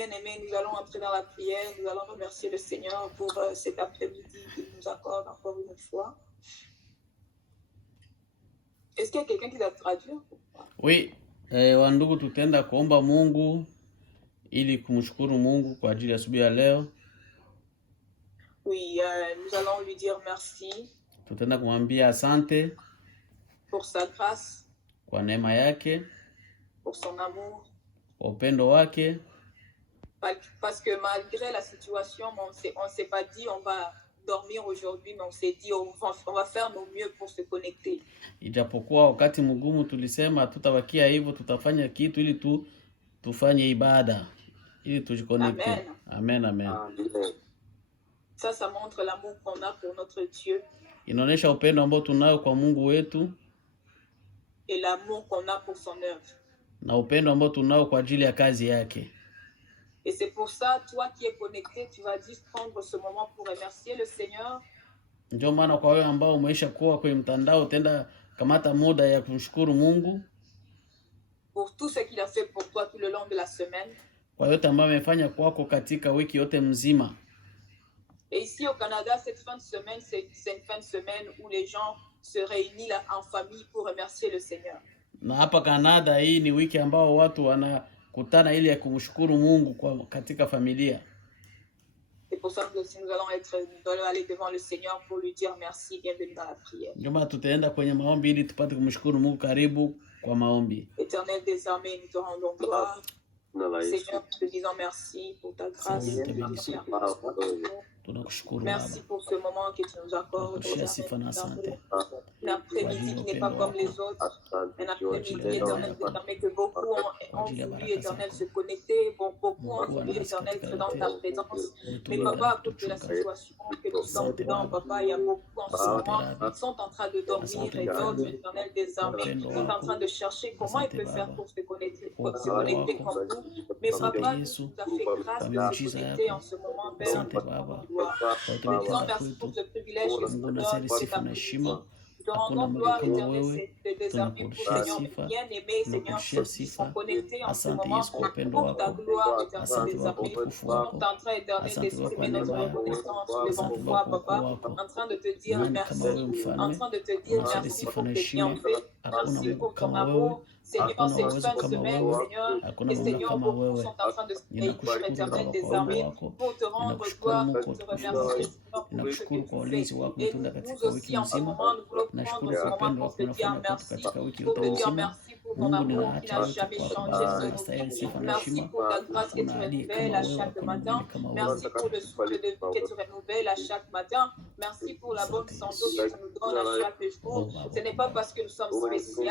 bien-aimés, nous allons entrer dans la prière. Nous allons remercier le Seigneur pour cet après-midi qu'il nous accorde encore une fois. Est-ce qu'il y a quelqu'un qui va traduire? Oui, wandugu, tutaenda kuomba Mungu ili kumshukuru Mungu kwa ajili ya asubuhi ya leo. Oui, nous allons lui dire merci. Tutaenda kumwambia asante pour sa grâce, kwa neema yake, pour son amour, kwa upendo wake. Parce que malgré la situation, on s'est pas dit on va dormir aujourd'hui, mais on s'est dit on va faire nos mieux pour se connecter. Ijapokuwa wakati mgumu, tulisema tutabakia hivyo, tutafanya kitu ili tufanye ibada, ili tujikonekte. Amen, amen. Ça montre l'amour qu'on a pour notre Dieu. Inaonyesha upendo ambao tunao kwa Mungu wetu. Et l'amour qu'on a pour son œuvre. Na upendo ambao tunao kwa ajili ya kazi yake. Et c'est pour ça, toi qui es connecté, tu vas juste prendre ce moment pour remercier le Seigneur. Ndio maana kwa wewe ambao umeisha kuwa kwenye mtandao, tenda kamata muda ya kumshukuru Mungu pour tout ce qu'il a fait pour toi tout le long de la semaine. Kwa yote ambayo amefanya kwako katika wiki yote mzima. Et ici au Canada, cette fin de semaine, c'est une fin de semaine où les gens se réunissent en famille pour remercier le Seigneur. Na hapa Canada, hii ni wiki ambao watu wanakutana ili ya kumshukuru Mungu kwa katika familia. C'est pour ça que nous allons aller devant le Seigneur pour lui dire merci, bienvenue dans la prière. Ndio tutaenda kwenye maombi ili tupate kumshukuru Mungu. Karibu kwa maombi. Éternel des armées, nous te rendons gloire. Seigneur, nous te disons merci pour ta grâce. Merci pour ce moment que tu nous accordes. L'après-midi qui n'est pas comme les autres. Un après-midi, éternel, que beaucoup ont voulu, éternel, se connecter. Beaucoup ont voulu, éternel, être dans ta présence. Mais papa, à cause de la situation que nous sommes dedans, papa, il y a beaucoup en ce moment qui sont en train de dormir et d'autres, éternel, des armées, sont en train de chercher comment ils peuvent faire pour se connecter comme nous. Mais papa, tu nous as fait grâce de se connecter en ce moment, Père. Nous disons merci pour ce privilège que tu nous donnes pour cet après-midi. Nous te rendons gloire éternelle des armées pour Seigneur, bien-aimés, Seigneur, ceux qui sont connectés en ce moment pour ta gloire éternelle des armées. Nous sommes en train éternel d'exprimer notre reconnaissance devant toi, papa, en train de te dire merci, en train de te dire merci pour tes bienfaits, merci pour ton amour. Seigneur, cette fin de semaine, Seigneur, et Seigneur, beaucoup sont en train de se réunir, éternel des armées, pour te rendre gloire, pour te remercier, Seigneur, pour ce que tu fais. Et nous aussi, en ce moment, nous voulons prendre ce moment pour te dire merci, pour te dire merci pour ton amour qui n'a jamais changé sur nos vies. Merci pour ta grâce que tu renouvelles à chaque matin. Merci pour le souffle de vie que tu renouvelles à chaque matin. Merci pour la bonne santé que tu nous donnes à chaque jour. Ce n'est pas parce que nous sommes spéciaux,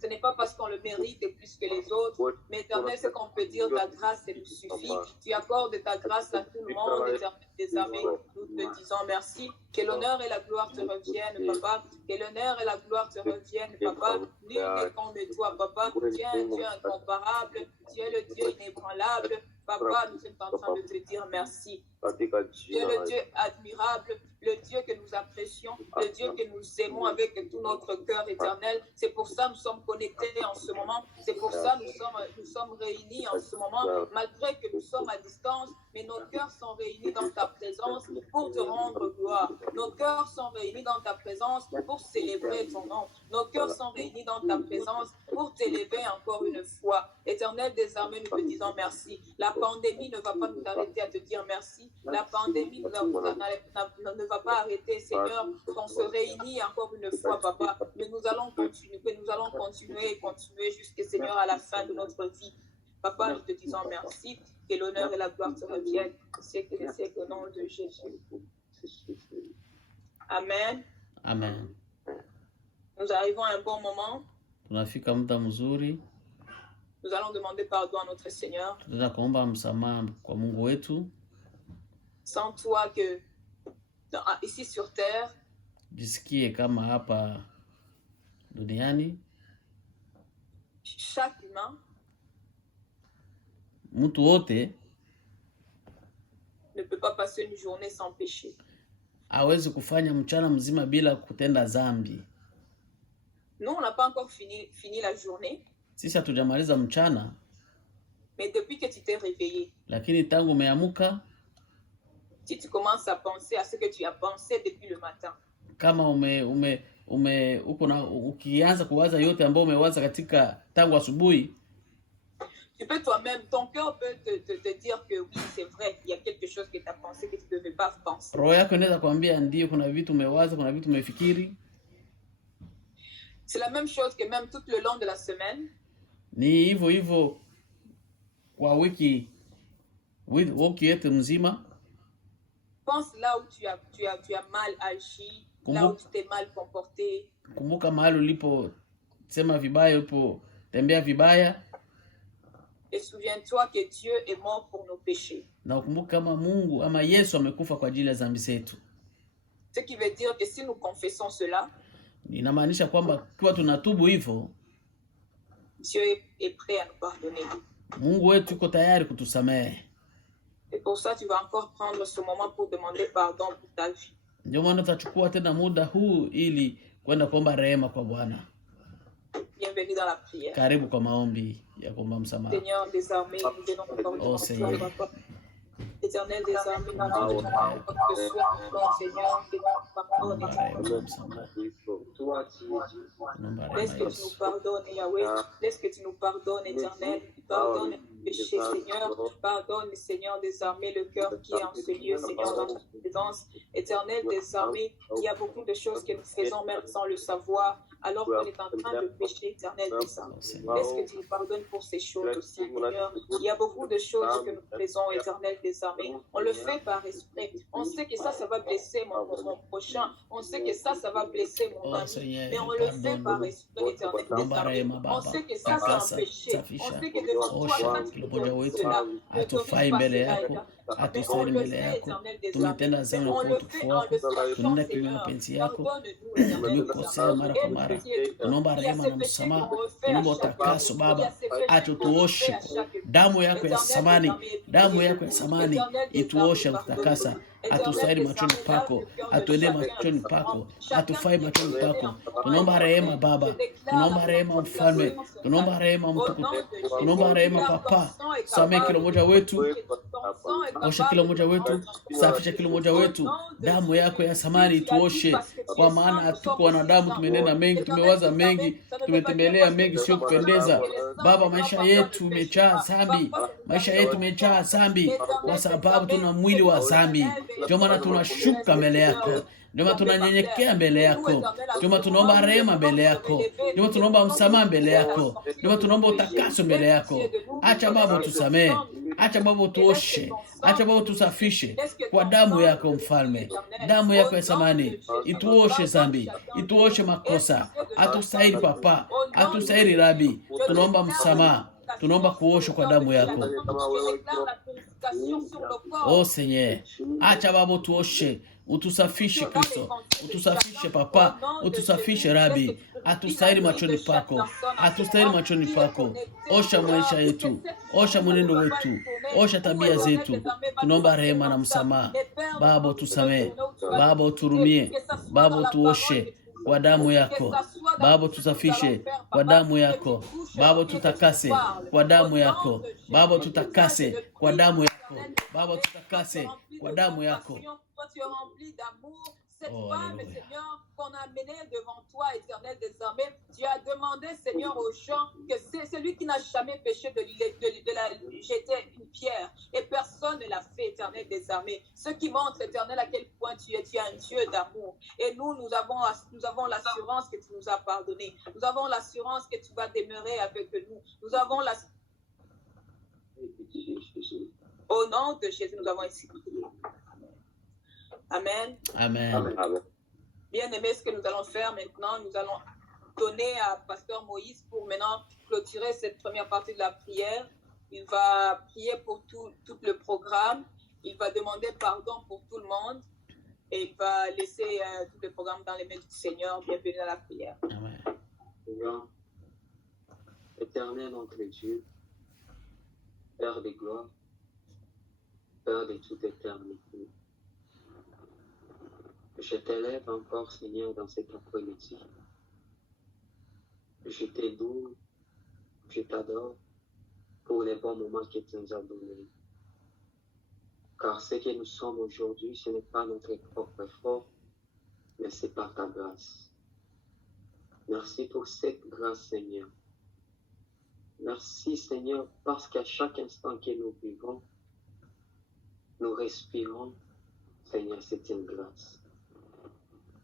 ce n'est pas parce qu'on le mérite plus que les autres, mais éternel, ce qu'on peut dire, ta grâce, elle nous suffit. Tu accordes ta grâce à tout le monde, éternel des armées. Nous te disons merci. Que l'honneur et la gloire te reviennent, papa. Que l'honneur et la gloire te reviennent, papa. Nul n'est comme toi, papa. Tu es un Dieu incomparable. Tu es le Dieu inébranlable. Papa, nous sommes en train de te dire merci. Tu es le Dieu admirable, le Dieu que nous apprécions, le Dieu que nous aimons avec tout notre cœur éternel. C'est pour ça que nous sommes connectés en ce moment. C'est pour ça que nous sommes réunis en ce moment, malgré que nous sommes à distance. Mais nos cœurs sont réunis dans ta présence pour te rendre gloire. Nos cœurs sont réunis dans ta présence pour célébrer ton nom. Nos cœurs sont réunis dans ta présence pour t'élever encore une fois. Éternel des armées, nous te disons merci. La pandémie ne va pas nous arrêter à te dire merci. La pandémie ne va pas arrêter, Seigneur, qu'on se réunit encore une fois, papa. Mais nous allons continuer et continuer jusqu'à, Seigneur, à la fin de notre vie. Papa, nous te disons merci. Que l'honneur et la gloire te reviennent. C'est que c'est au nom de Jésus. Amen. Amen. Nous arrivons à un bon moment. Tunafika muda mzuri. Nous allons demander pardon à notre Seigneur. Tunataka kuomba msamaha kwa Mungu wetu. Sans toi que ici sur terre, jisikie kama hapa duniani, chaque humain, mtu wote ne peut pas passer une journée sans péché. Hawezi kufanya mchana mzima bila kutenda dhambi. Nous, on n'a pas encore fini la journée. Sisi hatujamaliza mchana. Mais depuis que tu t'es réveillé, lakini tangu umeamuka, si tu commences à penser à ce que tu as pensé depuis le matin, kama ukianza kuwaza yote ambayo umewaza katika tangu asubuhi, tu peux toi-même, ton cœur peut te dire que oui, c'est vrai, il y a quelque chose que tu as pensé que tu ne devais pas penser. roho yako inaweza kuambia ndio, kuna vitu umewaza, kuna vitu umefikiri. C'est la même chose que même tout le long de la semaine. Ni hivyo hivyo kwa wiki yote mzima. Pense là où tu as mal agi, là où tu t'es mal comporté. Kumbuka mahali uliposema vibaya, ulipotembea vibaya. Et souviens-toi que Dieu est mort pour nos péchés. Na ukumbuke kama Mungu ama Yesu amekufa kwa ajili ya dhambi zetu. Ce qui veut dire que si nous confessons cela, inamaanisha kwamba kwa tunatubu hivyo, Dieu est prêt à nous pardonner. Mungu wetu yuko tayari kutusamehe. Et pour ça, tu vas encore prendre ce moment pour demander pardon pour ta vie. Ndio maana tutachukua tena muda huu ili kwenda kuomba rehema kwa Bwana. Bienvenue dans la prière. Karibu kwa maombi ya kuomba msamaha. Seigneur des armées, nous venons encore Oh Seigneur. Éternel des armées, nous demandons que ce soit ton Seigneur, que nous pardonnes. Laisse que tu nous pardonnes, Yahweh. Laisse que tu nous pardonnes, Éternel. Pardonne le péché, Seigneur. Pardonne, Seigneur des armées, le cœur qui est en ce lieu, Seigneur, dans ta présence. Éternel des armées, il y a beaucoup de choses que nous faisons même sans le savoir, alors qu'on est en train de pécher, Éternel des armées. Laisse que tu nous pardonnes pour ces choses aussi, Seigneur. Il y a beaucoup de choses que nous faisons, Éternel des armées. On le fait par esprit. On sait que ça va blesser mon prochain. On sait que ça va blesser mon ami. Mais on le fait par esprit, Éternel des armées. On sait que ça, c'est un péché. On sait que devant toi, cela hatufai mbele yako, hatustahili mbele yako, tumetenda dhambi kwa utukufu wako, tunaenda kinyume na mapenzi yako, tumekosea mara kwa mara. Tunaomba rehema na msamaha, tunaomba utakaso Baba, atuoshe damu yako ya thamani, damu yako ya thamani ituoshe kutakasa. Hatustahili machoni pako, hatuende machoni pako, hatufai machoni pako. Tunaomba rehema Baba, tunaomba rehema Mfalme, tunaomba rehema Mtukufu, tunaomba rehema Papa. Samehe kila mmoja wetu, osha kila mmoja wetu, safisha kila mmoja wetu. Damu yako ya thamani ituoshe, kwa maana hatuko wanadamu, tumenena mengi, tumewaza mengi, tumetembelea mengi sio kupendeza. Baba, maisha yetu imejaa dhambi, maisha yetu imejaa dhambi kwa sababu tuna mwili wa dhambi. Ndio maana tunashuka mbele yako, ndio maana tunanyenyekea mbele yako, ndio maana tunaomba rehema mbele yako, ndio maana tunaomba msamaha mbele yako, ndio maana tunaomba utakaso mbele yako. Acha Baba tusamehe, acha Baba tuoshe, acha Baba tusafishe kwa damu yako Mfalme, damu yako ya thamani ituoshe dhambi, ituoshe makosa. Hatustahili Papa, hatustahili Rabi, tunaomba msamaha, tunaomba kuoshwa kwa damu yako. Oh Seigneur, acha Baba tuoshe, utusafishe Kristo, utusafishe Papa, utusafishe Rabi. Hatustahili machoni pako, hatustahili machoni pako. Osha maisha yetu, osha mwenendo wetu, osha tabia zetu. Tunaomba rehema na msamaha. Baba utusamehe, Baba uturumie, Baba utuoshe kwa damu yako. Baba tusafishe kwa damu yako. Baba tutakase kwa damu yako. Baba tutakase kwa damu yako. Baba tutakase kwa damu yako. Cette femme, Seigneur, qu'on a amenée devant toi, Éternel des armées, tu as demandé, Seigneur, aux gens que c'est celui qui n'a jamais péché de la jeter une pierre. Et personne ne l'a fait, Éternel des armées. Ce qui montre, Éternel, à quel point tu es un Dieu d'amour. Et nous avons l'assurance que tu nous as pardonné. Nous avons l'assurance que tu vas demeurer avec nous. Nous avons l'assurance. Au nom de Jésus, nous avons ici. Amen. Amen. Bien aimé, ce que nous allons faire maintenant, nous allons donner à Pasteur Moïse pour maintenant clôturer cette première partie de la prière. Il va prier pour tout le programme. Il va demander pardon pour tout le monde. Et il va laisser tout le programme dans les mains du Seigneur. Bienvenue à la prière. Amen. Seigneur, éternel notre Dieu, Père de gloire, Père de toute éternité, je t'élève encore, Seigneur, dans cet après-midi. Je te loue, je t'adore, pour les bons moments que tu nous as donnés. Car ce que nous sommes aujourd'hui, ce n'est pas notre propre effort, mais c'est par ta grâce. Merci pour cette grâce, Seigneur. Merci, Seigneur, parce qu'à chaque instant que nous vivons, nous respirons, Seigneur, c'est une grâce.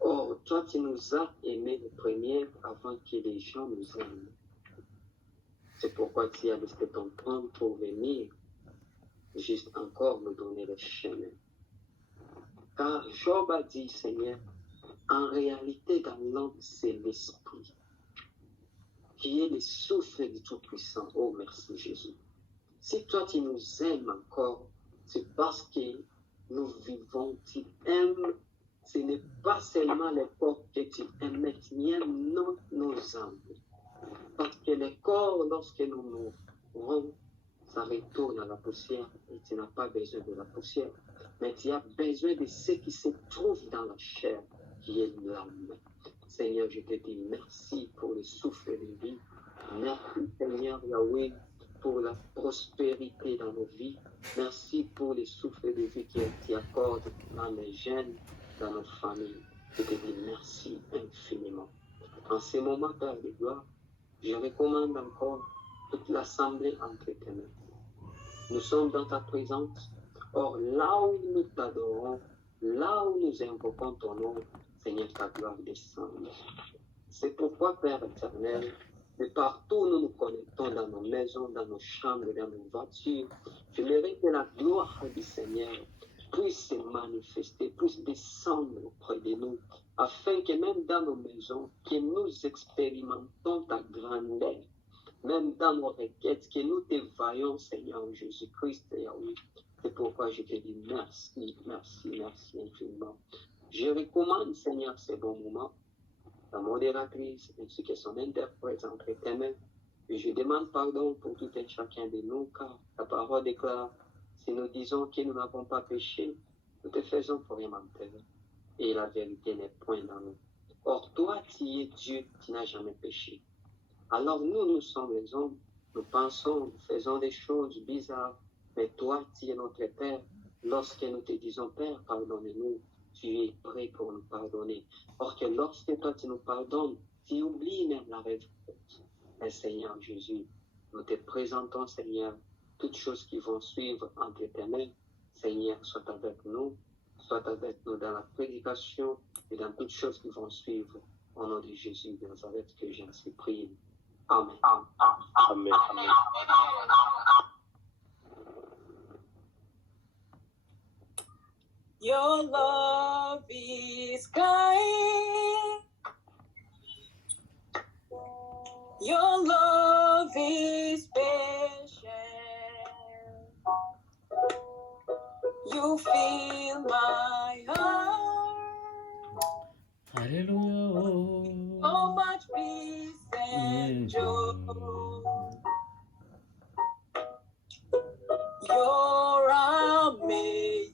Oh, toi, tu nous as aimés les premiers avant que les gens nous aiment. C'est pourquoi tu as laissé ton temps pour venir, juste encore nous donner le chemin. Car Job a dit, Seigneur, en réalité, dans l'homme, c'est l'esprit qui est le souffle du Tout-Puissant. Oh, merci Jésus. Si toi, tu nous aimes encore, c'est parce que nous vivons, tu aimes. Ce n'est pas seulement le corps que tu aimes, mais tu aimes nos âmes. Parce que le corps, lorsque nous mourons, ça retourne à la poussière et tu n'as pas besoin de la poussière. Mais tu as besoin de ce qui se trouve dans la chair, qui est l'âme. Seigneur, je te dis merci pour le souffle de vie. Merci, Seigneur Yahweh, pour la prospérité dans nos vies. Merci pour le souffle de vie que tu accordes dans les jeunes, dans nos familles. Je te dis merci infiniment. En ce moment, Père de gloire, je recommande encore toute l'assemblée entre tes mains. Nous sommes dans ta présence. Or, là où nous t'adorons, là où nous invoquons ton nom, Seigneur, ta gloire descend. C'est pourquoi, Père éternel, de partout où nous nous connectons, dans nos maisons, dans nos chambres, dans nos voitures, j'aimerais que la gloire du Seigneur puisse se manifester, puisse descendre auprès de nous, afin que même dans nos maisons, que nous expérimentons ta grandeur, même dans nos requêtes, que nous te voyons, Seigneur Jésus-Christ, Yahweh. C'est pourquoi je te dis merci, merci, merci infiniment. Je recommande, Seigneur, ces bons moments, la modératrice ainsi que son interprète entre tes mains. Et je demande pardon pour tout un chacun de nous, car ta parole déclare, si nous disons que nous n'avons pas péché, nous te faisons pour un menteur. Et la vérité n'est point dans nous. Or, toi, tu es Dieu qui n'a jamais péché. Alors nous sommes les hommes, nous pensons, nous faisons des choses bizarres, mais toi, tu es notre Père. Lorsque nous te disons, Père, pardonne-nous, tu es prêt pour nous pardonner. Or que lorsque toi, tu nous pardonnes, tu oublies même la réponse. Mais Seigneur Jésus, nous te présentons, Seigneur, toutes choses qui vont suivre entre tes mains. Seigneur, sois avec nous dans la prédication et dans toutes choses qui vont suivre. Au nom de Jésus de Nazareth, que j'en suis prié. Amen. Amen. Your love is kind. Your love is patient. You fill my heart. Hallelujah. So much peace and joy. You're amazing.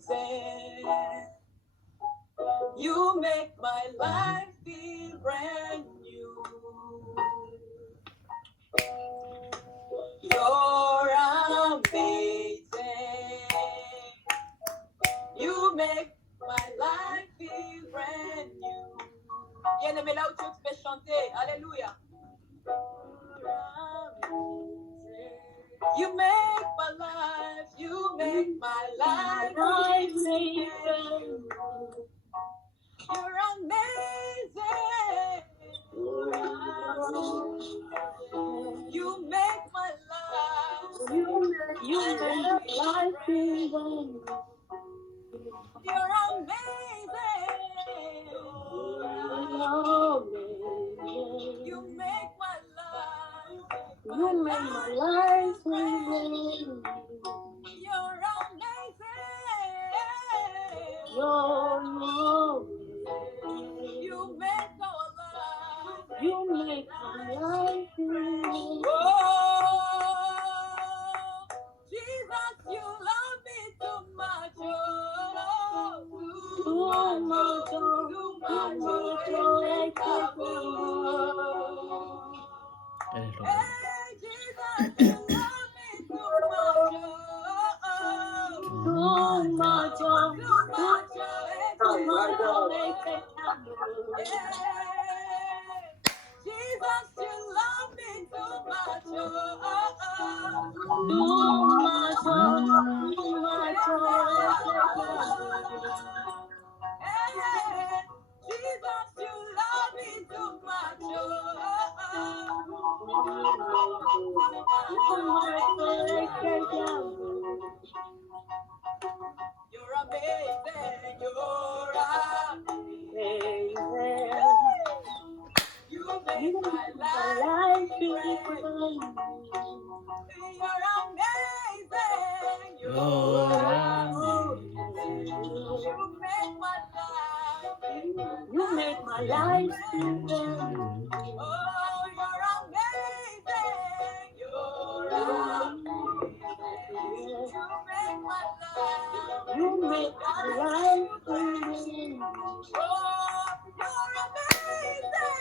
You make my life feel brand new. You're amazing. You make my life feel brand new. Bien-aimé, là où tu peux chanter. Alléluia. You make my life, you make my life amazing. You're amazing. You make my life, you make my life amazing. You're amazing. You make my life, you make my life amazing. You're amazing. You make our life, you make my life amazing. Oh, Jesus, you love me too much. Too much. Hallelujah. Hey, Jesus, you love me too Jesus, you love me too much. Jesus, you love me too much. You're amazing. You're amazing. You make my life different. You're amazing. You're amazing. You make my life different. Oh, you're amazing. You're amazing. You make my life different. Oh, you're amazing.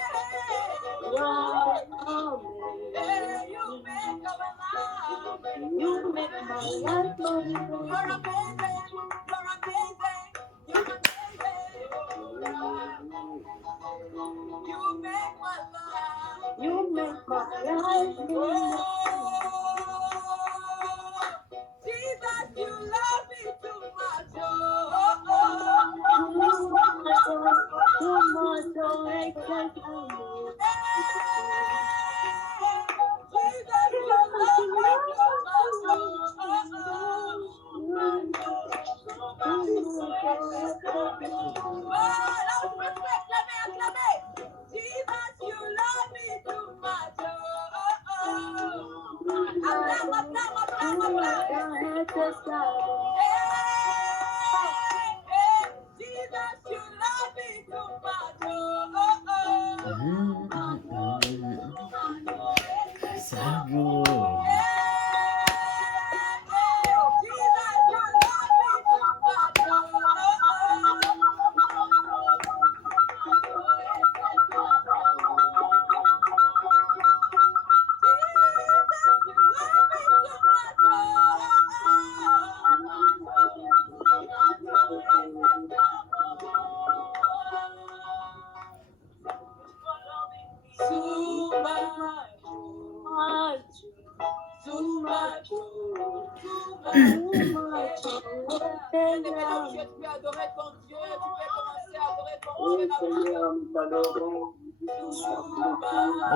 You make our life. You make my life different. You're amazing. You're amazing. You're amazing. You make my life. You make my life. Jesus, you love me too much. Too much. Jesus, you love me too much.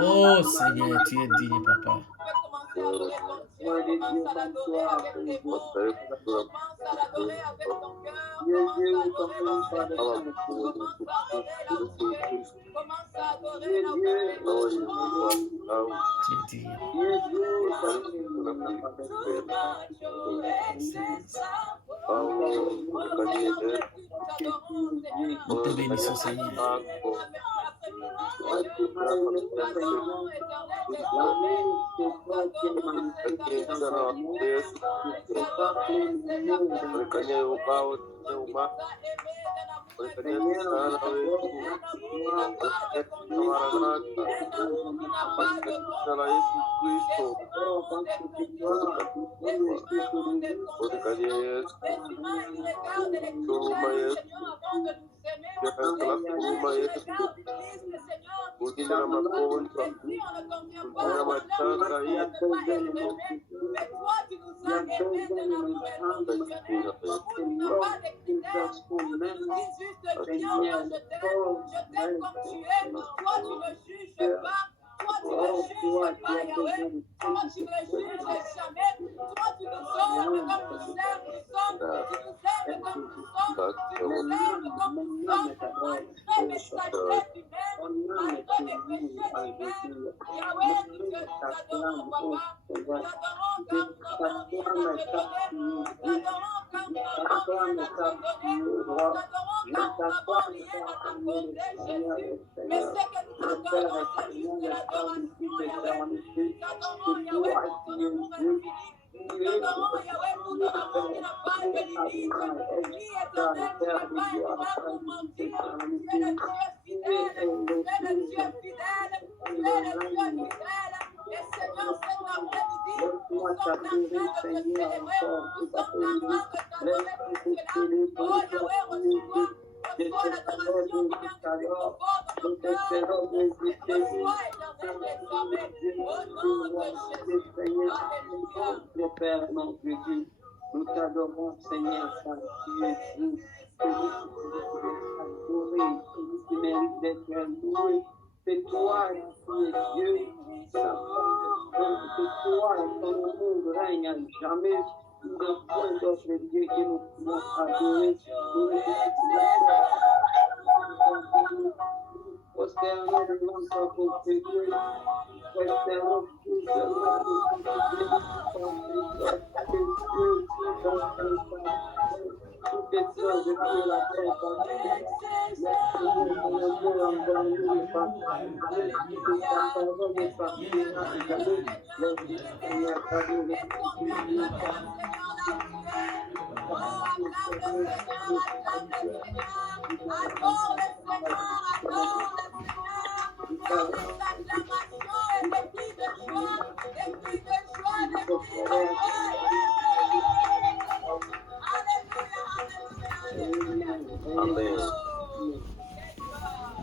Oh Seigneur, tu es digne, papa. Nous te bénissons, Seigneur. Père, notre Dieu, nous t'adorons, Seigneur, car tu es Dieu. Tu mérites d'être loué. C'est toi qui es Dieu. C'est toi, ton amour règne à jamais. Nous ne point d'autre Dieu que nous pouvons adorer. Nous prosternons devant ta beauté. Prosternons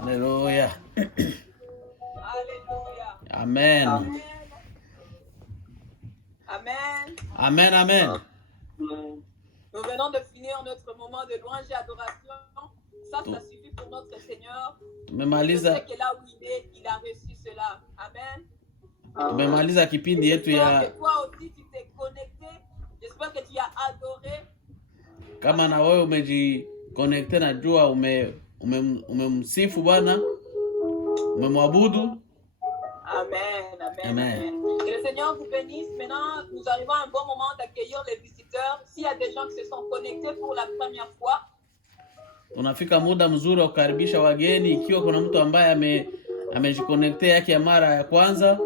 Alléluia. Amen. Amen. Amen, amen. Nous venons de finir notre moment de louange et adoration. Ça suffit pour notre Seigneur. Je sais que là où il est, il a reçu cela. Amen. Tumemaliza kipindi yetu ya toi aussi tu t'es connecté. J'espère que tu as adoré. Kama na wewe umejiconnecte, najua umemsifu Bwana, umemwabudu. Amen, amen, amen. Que le Seigneur vous bénisse. Maintenant, nous arrivons à un bon moment d'accueillir les visiteurs. S'il y a des gens qui se sont connectés pour la première fois, tunafika muda mzuri wa kukaribisha wageni. Ikiwa kuna mtu ambaye amejiconnecte yake ya mara ya kwanza,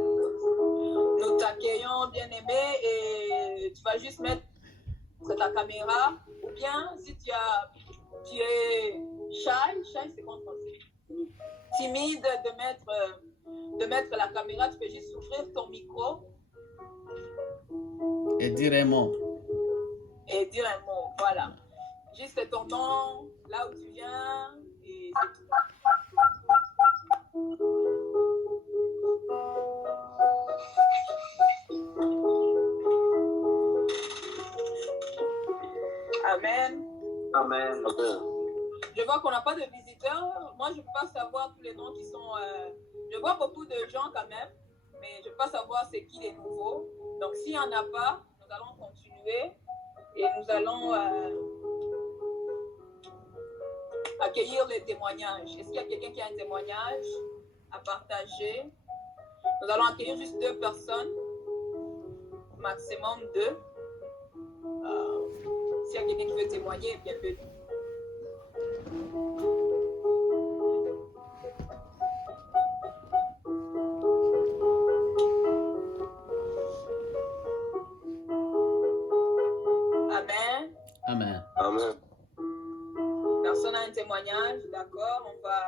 nous t'accueillons bien aimé et tu vas juste mettre ta caméra, ou bien si tu es shy c'est quoi en français? Timide de mettre la caméra, tu peux juste ouvrir ton micro et dire un mot. Voilà. Juste ton nom, là où tu viens, et c'est tout. Amen. Amen. Je vois qu'on n'a pas de visiteurs. Moi, je ne peux pas savoir tous les noms qui sont... Je vois beaucoup de gens quand même, mais je ne peux pas savoir c'est qui les nouveaux. Donc, s'il n'y en a pas, nous allons continuer et nous allons accueillir les témoignages. Est-ce qu'il y a quelqu'un qui a un témoignage à partager? Nous allons accueillir juste 2 personnes, maximum 2. S'il y a quelqu'un qui veut témoigner, bienvenue. Amen. Amen. Amen. Personne n'a un témoignage, d'accord, on va...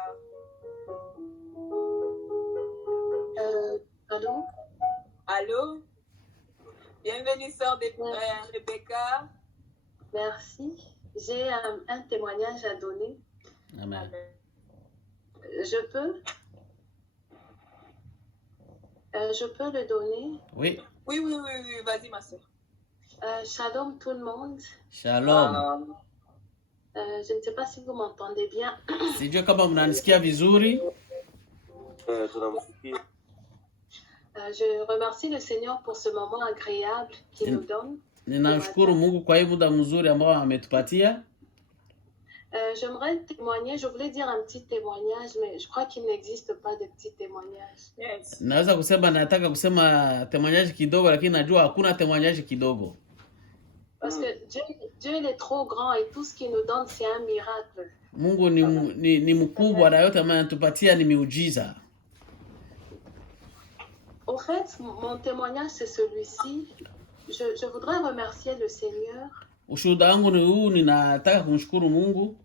Allô? Allô? Bienvenue, sœur Rebecca. Merci. J'ai un témoignage à donner. Amen. Je peux le donner? Oui. Oui, vas-y, ma sœur. Shalom tout le monde. Shalom. Je ne sais pas si vous m'entendez bien. Sijui kama mnanisikia vizuri. Je remercie le Seigneur pour ce moment agréable qu'il nous donne. Ninashukuru Mungu kwa hii muda mzuri ambao ametupatia. J'aimerais témoigner, je voulais dire un petit témoignage, mais je crois qu'il n'existe pas de petit témoignage. Yes. Naweza kusema, nataka kusema témoignage kidogo, lakini najua hakuna témoignage kidogo. Parce que Dieu il est trop grand et tout ce qu'il nous donne c'est un miracle. Mungu ni mkubwa na yote ambayo anatupatia ni miujiza. Au fait, mon témoignage c'est celui-ci. Je voudrais remercier le Seigneur. Ushuhuda wangu ni huu, ninataka kumshukuru Mungu.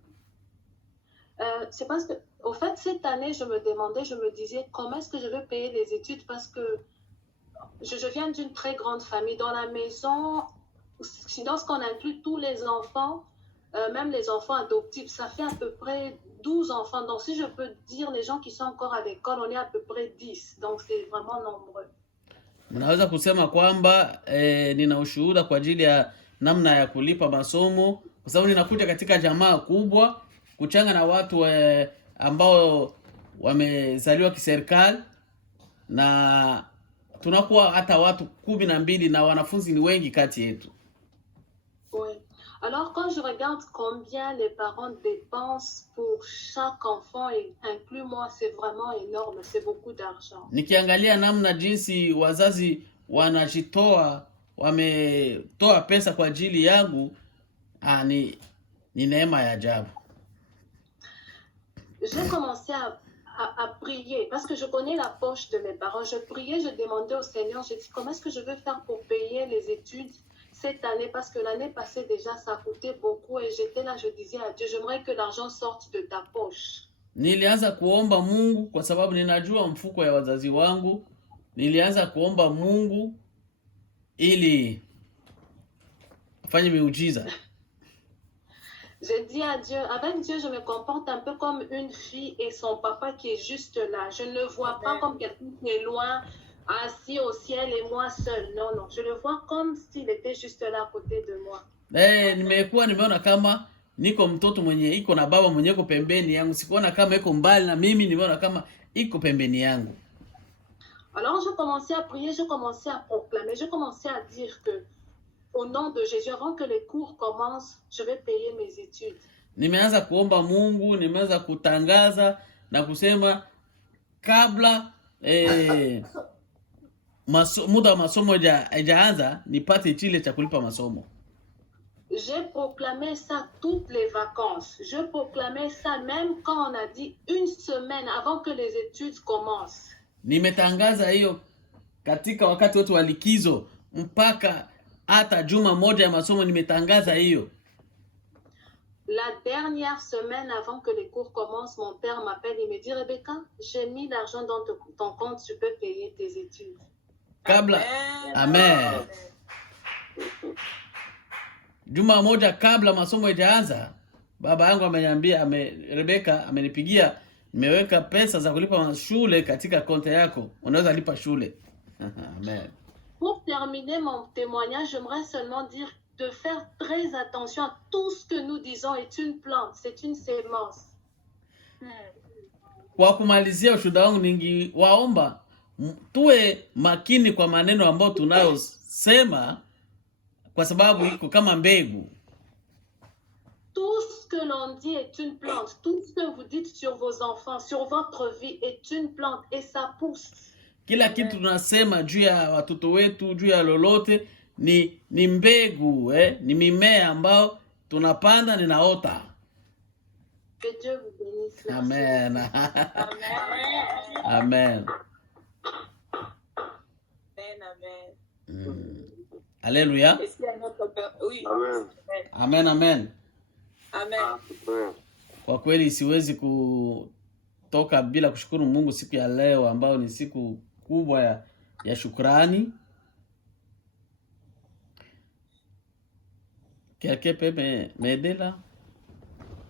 C'est parce que, au fait, cette année, je me disais, comment est-ce que je vais payer les études? Parce que je viens d'une très grande famille. Dans la maison, lorsqu'on inclut tous les enfants, même les enfants adoptifs, ça fait à peu près 12 enfants. Donc, si je peux dire, les gens qui sont encore à l'école, on est à peu près 10. Donc, c'est vraiment nombreux. Naweza kusema kwamba nina ushuhuda kwa ajili ya namna ya kulipa masomo, kwa sababu ninakuja katika jamaa kubwa kuchanga na watu ambao wamezaliwa kiserikali, na tunakuwa hata watu 12 na wanafunzi ni wengi kati yetu. Oui. Alors, quand je regarde combien les parents dépensent pour chaque enfant, et inclus moi, c'est vraiment énorme, c'est beaucoup d'argent. Nikiangalia namna jinsi wazazi wanajitoa, wametoa pesa kwa ajili yangu, ni neema ya ajabu. J'ai commencé à prier, parce que je connais la poche de mes parents. Je priais, je demandais au Seigneur, je dis, comment est-ce que je vais faire pour payer les études cette année, parce que l'année passée déjà, ça coûtait beaucoup, et j'étais là, je disais à Dieu, j'aimerais que l'argent sorte de ta poche. Nilianza kuomba Mungu kwa sababu ninajua mfuko ya wazazi wangu. Nilianza kuomba Mungu ili afanye miujiza. J'ai dit à Dieu, avec Dieu, je me comporte un peu comme une fille et son papa qui est juste là. Je ne le vois pas comme quelqu'un qui est loin, assis au ciel et moi seul. Non, non, je le vois comme s'il était juste là à côté de moi. Nimeona kama niko mtoto mwenye iko na baba mwenye iko pembeni yangu. Sikuona kama iko mbali na mimi, nimeona kama iko pembeni yangu. Alors je commençais à prier, je commençais à proclamer, je commençais à dire que au nom de Jésus, avant que les cours commencent, je vais payer mes études. Nimeanza kuomba Mungu, nimeanza kutangaza na kusema kabla muda wa masomo haijaanza nipate chile cha kulipa masomo. J'ai proclamé ça toutes les vacances. Je proclamais ça même quand on a dit une semaine avant que les études commencent. Nimetangaza hiyo katika wakati wote wa likizo mpaka hata juma moja ya masomo nimetangaza hiyo. La dernière semaine avant que les cours commencent, mon père m'appelle, il me dit, Rebecca, j'ai mis l'argent dans ton compte, tu peux payer tes études. Kabla, amen. Juma moja kabla masomo hayajaanza, baba yangu ameniambia, Rebecca amenipigia, nimeweka pesa za kulipa shule katika konti yako, unaweza lipa shule. Amen. Pour terminer mon témoignage, j'aimerais seulement dire de faire très attention à tout ce que nous disons est une plante, c'est une sémence. Kwa kumalizia ushuhuda wangu, ningewaomba tuwe makini kwa maneno ambayo tunayosema, kwa sababu iko kama mbegu. Tout ce que l'on dit est une plante. Tout ce que vous dites sur vos enfants, sur votre vie est une plante et ça pousse. Kila kitu tunasema juu ya watoto wetu, juu ya lolote ni mbegu, ni mimea ambao tunapanda ninaota. Que Dieu vous bénisse. Amen. Amen. Amen. Amen. Alléluia. Est-ce qu'il y a une autre personne? Oui. Amen. Amen. Amen. Kwa kweli siwezi kutoka bila kushukuru Mungu siku ya leo ambao ni siku kubwa ya shukrani. Quelqu'un peut m'aider là?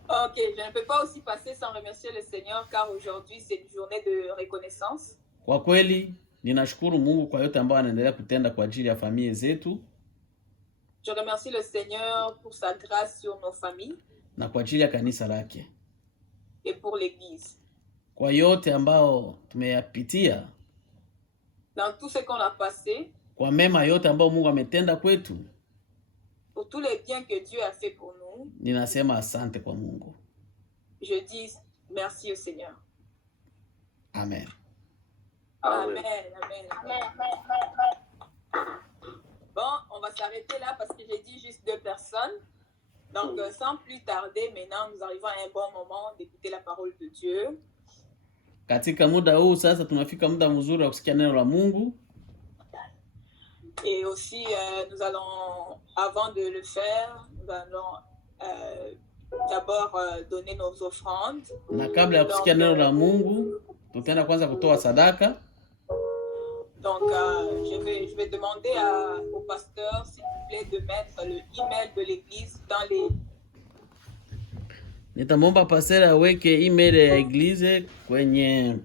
Ok, je ne peux pas aussi passer sans remercier le Seigneur car aujourd'hui c'est une journée de reconnaissance. Kwa kweli ninashukuru Mungu kwa yote ambayo anaendelea kutenda kwa ajili ya familia zetu. Je remercie le Seigneur pour sa grâce sur nos familles. Na kwa ajili ya kanisa lake. Et pour l'église. Kwa yote ambao tumeyapitia. Dans tout ce qu'on a passé. Kwa mema yote ambao Mungu ametenda kwetu. Pour tous les biens que Dieu a fait pour nous. Ninasema asante kwa Mungu. Je dis merci au Seigneur. Amen. Amen. Bon, on va s'arrêter là parce que j'ai dit juste 2 personnes. Donc, sans plus tarder, maintenant, nous arrivons à un bon moment d'écouter la parole de Dieu. Katika muda huu sasa tunafika muda mzuri wa kusikia neno la Mungu. Et aussi, nous allons, avant de le faire, nous allons d'abord donner nos offrandes. Na kabla ya kusikia neno la Mungu, tutaenda kwanza kutoa sadaka. Donc, je vais demander au pasteur, s'il vous plaît, de mettre le email de l'église dans les Nitamwomba pastor aweke email ya eglise kwenye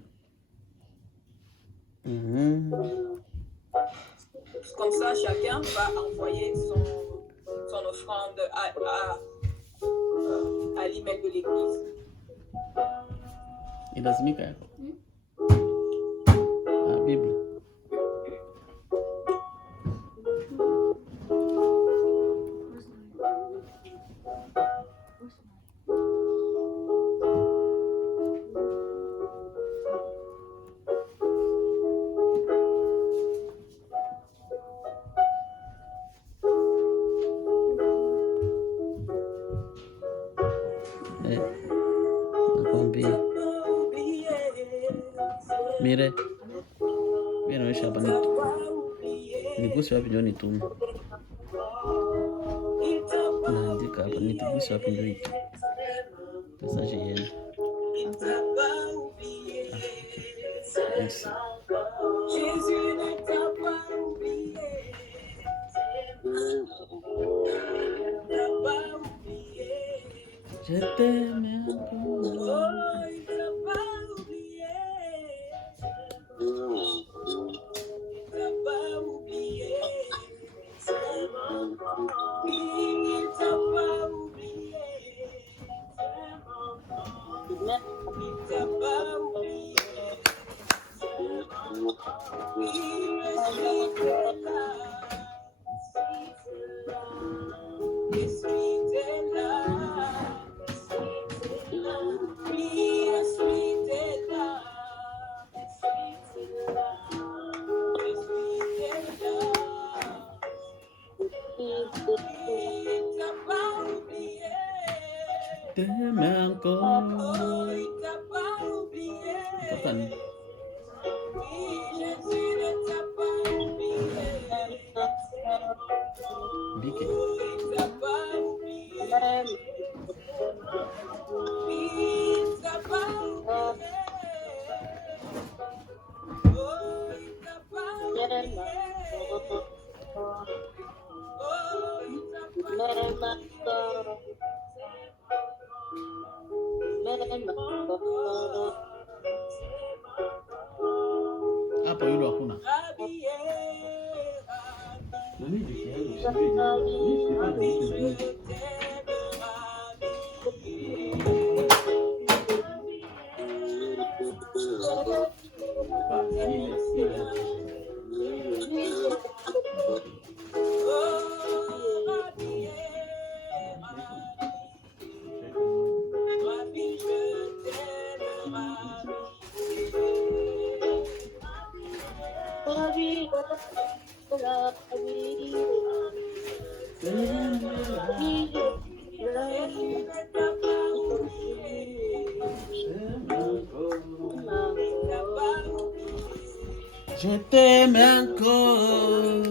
Comme ça, chacun va envoyer son offrande à l'email de l'église. Inazimika yako. Biblia. Nakwambia. Mire. Mimi naisha hapa nikusi wapi ndio nitume. Naandika hapa nitugusi wapi ndio itu. Message yenu. Merci. Jésus ne t'a pas oublié. Je t'aime encore. Oh, il t'a pas oublié. Il t'a pas oublié. Il t'a pas oublié. Il t'a pas oublié. T'aime encore. Oh, il t'a pas oublié. Jésus ne t'a pas oublié. Bique. Il t'a pas oublié. Il t'a pas oublié. Oh, il t'a pas oublié. Oh, il t'a pas oublié. Hapo hilo hakuna. Je t'aime encore.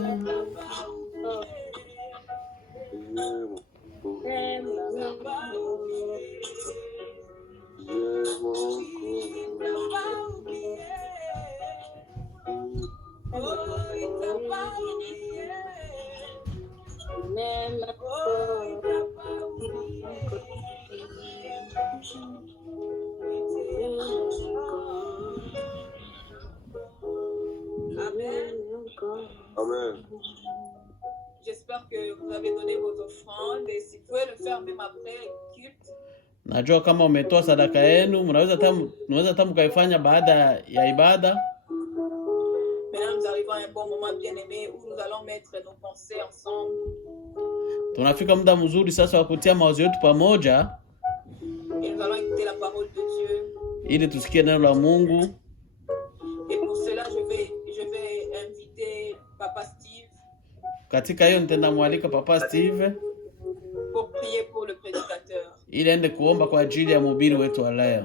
Amen. J'espère que vous avez donné vos offrandes et si vous pouvez le faire même après culte. Najua kama umetoa sadaka yenu, mnaweza hata mkaifanya baada ya ibada. Maintenant nous arrivons à un bon moment bien-aimé où nous allons mettre nos pensées ensemble. Tunafika muda mzuri sasa wa kutia mawazo yetu pamoja. Et nous allons écouter la parole de Dieu. Ili tusikie neno la Mungu. Et pour cela je vais inviter Papa Steve. Katika hiyo nitamwalika Papa Steve pour prier pour le prédicateur. Ili aende kuomba kwa ajili ya mhubiri wetu wa leo.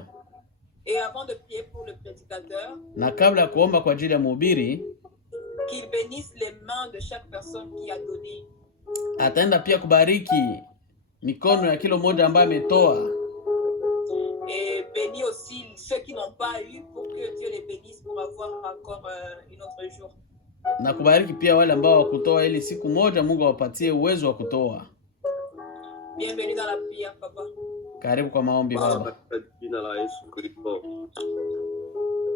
Et avant de prier pour le prédicateur, na kabla ya kuomba kwa ajili ya mhubiri, qu'il bénisse les mains de chaque personne qui a donné. Ataenda pia kubariki mikono ya kila mmoja ambaye ametoa. Et bénis aussi ceux qui n'ont pas eu pour que Dieu les bénisse pour avoir encore un autre jour. Na kubariki pia wale ambao hawakutoa ili siku moja Mungu awapatie uwezo wa kutoa. Bienvenue dans la prière, papa. Karibu kwa maombi baba. Katika jina la Yesu Kristo.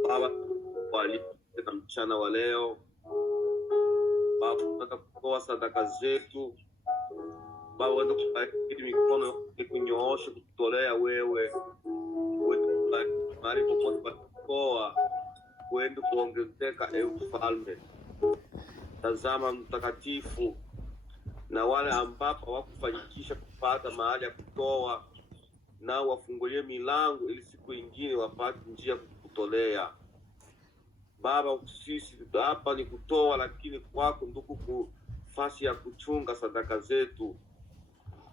Baba, na mchana wa leo Baba, tunataka kutoa sadaka zetu Baba, wende kubariki mikono yote kunyoosha kutolea wewe mahali popote kutoa wende kuongezeka Mfalme. Tazama Mtakatifu, na wale ambapo hawakufanikisha kupata mahali ya kutoa, nao wafungulie milango ili siku ingine wapate njia kutolea. Baba, sisi hapa ni kutoa, lakini kwako ndugu nafasi ya kuchunga sadaka zetu,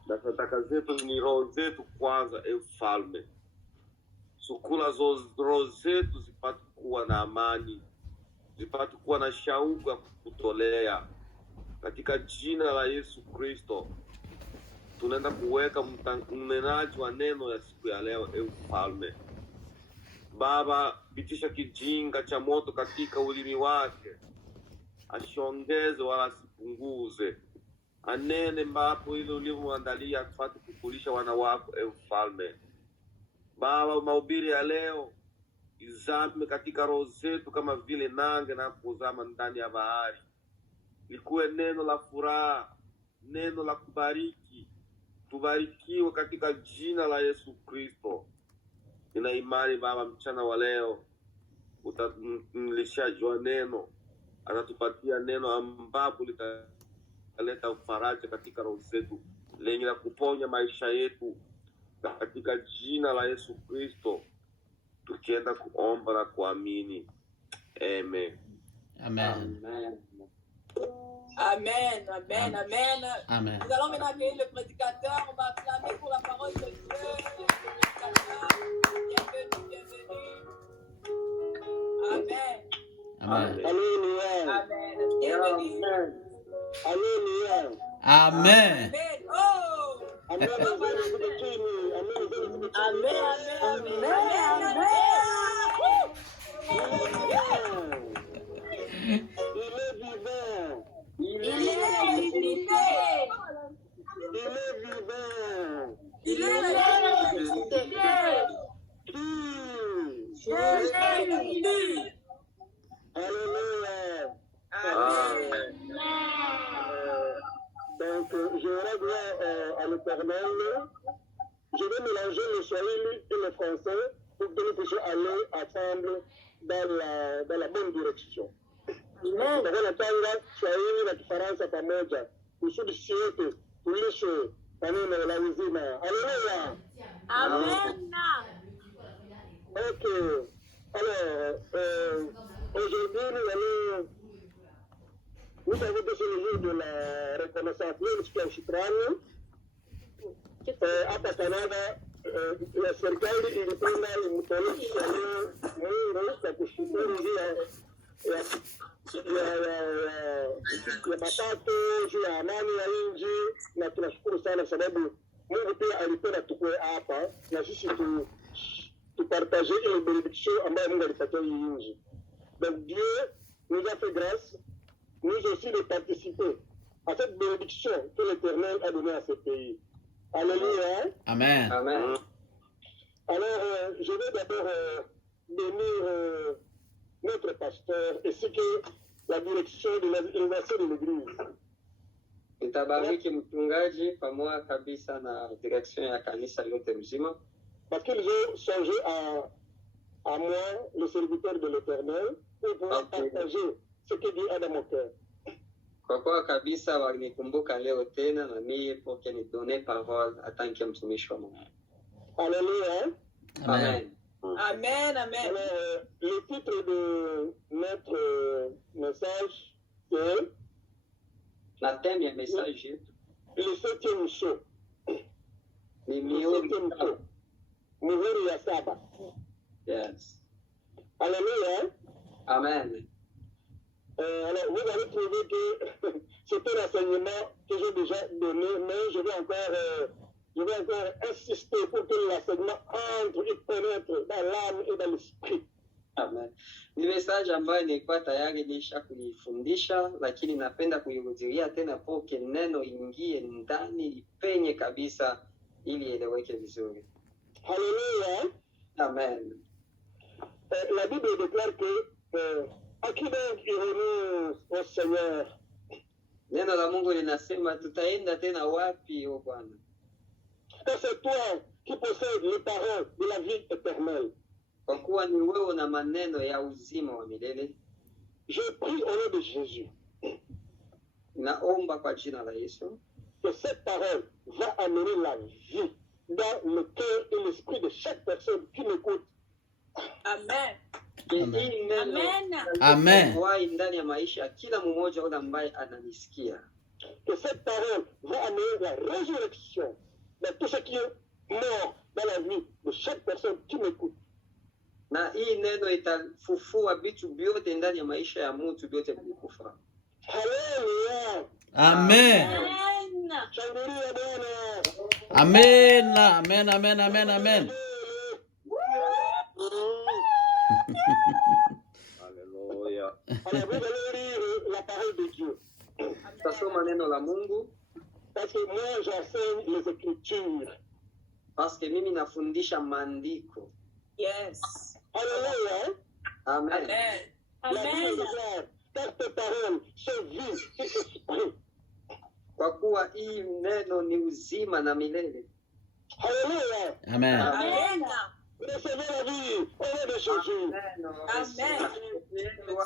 na sadaka zetu ni roho zetu kwanza. Mfalme, sukula roho zetu zipate kuwa na amani, zipate kuwa na shauku ya kutolea. Katika jina la Yesu Kristo tunaenda kuweka mnenaji wa neno ya siku ya leo. Mfalme Baba, pitisha kijinga cha moto katika ulimi wake, asiongeze wala asipunguze, anene mbapo ile ulimwandalia tufate kukulisha wana wako. Mfalme Baba, mahubiri ya leo izame katika roho zetu kama vile nange na kuzama ndani ya bahari. Likuwe neno la furaha, neno la kubariki. Tubarikiwe katika jina la Yesu Kristo. Nina imani Baba, mchana wa leo utamlishaji wa neno atatupatia neno ambapo litaleta faraja katika roho zetu, lenye la kuponya maisha yetu, katika jina la Yesu Kristo tukienda kuomba na kuamini. Amen. Amen. Amen, amen, amen. Amen. Nous allons maintenant accueillir le prédicateur. On va acclamer pour la parole de Dieu. Bienvenue. Amen. Amen. Alléluia. Amen. Bienvenue. Alléluia. Amen. Amen. Oh. Amen. Il est vivant. Il est Alléluia. Amen. Donc, je rends à l'Éternel. Je vais mélanger le swahili et le français pour que nous puissions aller ensemble dans la bonne direction. Tunatanga Swahili na Kifaransa pamoja kusudi sisi wote tulishe maneno la uzima. Haleluya. Amen. Ok. Alors, aujourd'hui, nous avons passé le jour de la reconnaissance. Nous sommes shukrani. Hapa Canada, la serikali ilipenda imtolea Mungu kwa kushukuru juu ya mapato, juu ya amani ya nchi, na tunashukuru sana sababu Mungu pia alipenda tukue hapa na sisi tupartage ile bénédiction ambayo Mungu alipatia hii nchi. Donc Dieu nous a fait grâce, nous aussi de participer à cette bénédiction que l'Éternel a donnée à ce pays. Alléluia. Amen. Amen. Alors, je vais d'abord bénir notre pasteur ainsi que la direction de l'organisation de l'église. Nitabariki mchungaji pamoja kabisa na direction ya kanisa yote mzima. Parce qu'ils ont songé à moi, le serviteur de l'Éternel, pour pouvoir partager ce que Dieu a dans mon cœur. Kwa kuwa kabisa walinikumbuka leo tena na mimi pour que nidonne parole en tant que mtumishi wa Mungu. Alléluia. Amen. Amen. Amen. Alors, le titre de notre message, c'est Na thème ya message yetu le 7e saut. ni Le mihuri 7e saut. Mihuri ya saba. Yes. Alléluia. Amen. Alors, vous allez trouver que c'est un enseignement que j'ai déjà donné, mais je vais encore insister pour que l'enseignement entre et pénètre dans l'âme et dans l'esprit. Amen. Ni message ambayo nilikuwa tayari nisha kuifundisha, lakini napenda kuirudia tena poke neno ingie ndani ipenye kabisa ili eleweke vizuri. Alléluia. Amen. La Bible déclare que à qui donc irons-nous au Seigneur? Neno la Mungu linasema tutaenda tena wapi o Bwana? Et c'est toi qui possèdes les paroles de la vie éternelle. Kwa kuwa ni wewe na maneno ya uzima wa milele. Je prie au nom de Jésus. Naomba kwa jina la Yesu que cette parole va amener la vie dans le cœur et l'esprit de chaque personne qui m'écoute. Amen. Amen. Wai ndani ya maisha ya kila mmoja yule ambaye ananisikia. Que cette parole va amener la résurrection de tout ce qui est mort dans la vie de chaque personne qui m'écoute. Na hii neno itafufua vitu vyote ndani ya maisha ya mtu vyote vilikufa. Alléluia. Amen. Shangilia Bwana. Amen. Amen. Amen. Amen. Amen. Alléluia. Alors vous allez lire la parole de Dieu. Tutasoma neno la Mungu Parce que moi j'enseigne les Écritures. parce que mimi nafundisha maandiko. Yes. Alléluia. Amen. La Bible déclare, car tes paroles sont vies et esprit. Kwa kuwa hii neno ni uzima na milele. Alléluia. Amen. Amen. Recevez la vie au nom de Jésus. Amen.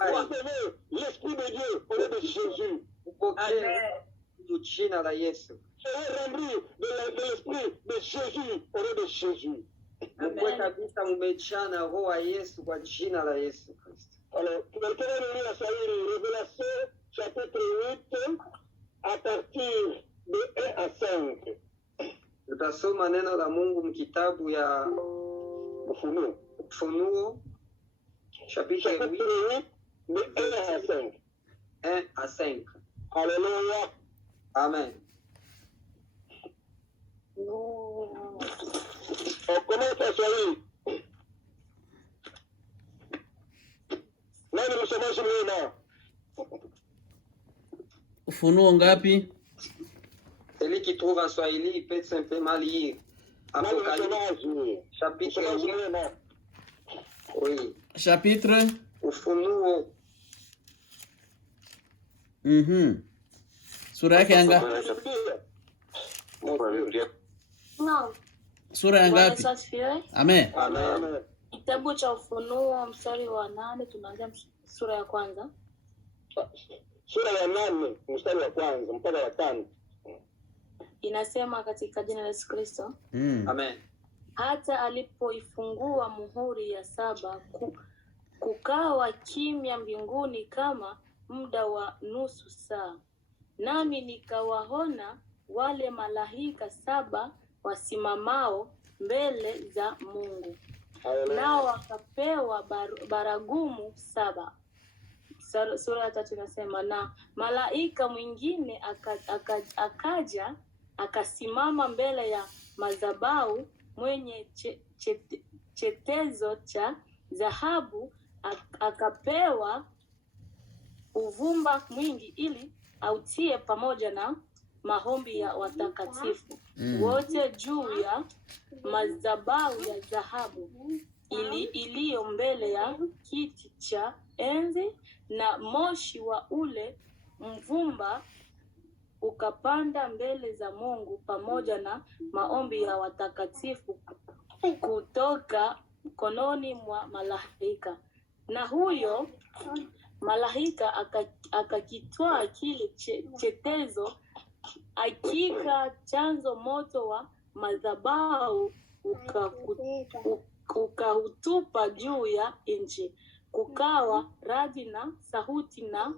Recevez l'Esprit de Dieu au nom de Jésus. Upokee jina la Yesu. Soyez remplis de l'Esprit de Jésus au nom de Jésus. Mkwe kabisa mmejana roho wa Yesu kwa jina la Yesu Kristo. Alors, quelqu'un va lire la Révélation chapitre 8 à partir de 1 à 5. Tutasoma neno la Mungu mkitabu ya Ufunuo chapitre 8 de 1 à 5. 1 à 5. Alléluia. Amen. On commence à Swahili. Nani msomaji mwema? Ufunuo ngapi? Celui qui trouve en Swahili, il peut simplement lire Nani Apocalypse msomaji? chapitre Msomaji 8. mwema. Oui. Chapitre? Ufunuo. Sura yake anga? No. Sura ya Bwana ngapi? Yesu asifiwe. Amen. Amen. Kitabu cha Ufunuo mstari wa 8 tunaanzia sura ya kwanza. Sura ya 8 mstari wa kwanza mpaka wa 5. Inasema katika jina la Yesu Kristo, Amen. hata alipoifungua muhuri ya 7 kukawa kimya mbinguni kama muda wa nusu saa. Nami nikawaona wale malaika 7 wasimamao mbele za Mungu. Nao wakapewa baragumu 7. Sura ya 3 inasema, na malaika mwingine akaja akasimama mbele ya madhabahu mwenye chetezo cha dhahabu, akapewa uvumba mwingi ili autie pamoja na maombi ya watakatifu wote juu ya madhabahu ya dhahabu iliyo mbele ya kiti cha enzi, na moshi wa ule mvumba ukapanda mbele za Mungu pamoja na maombi ya watakatifu kutoka mkononi mwa malaika. Na huyo malaika akakitwaa kile chetezo, akika chanzo moto wa madhabahu, ukautupa juu ya nchi. Kukawa radi na sauti na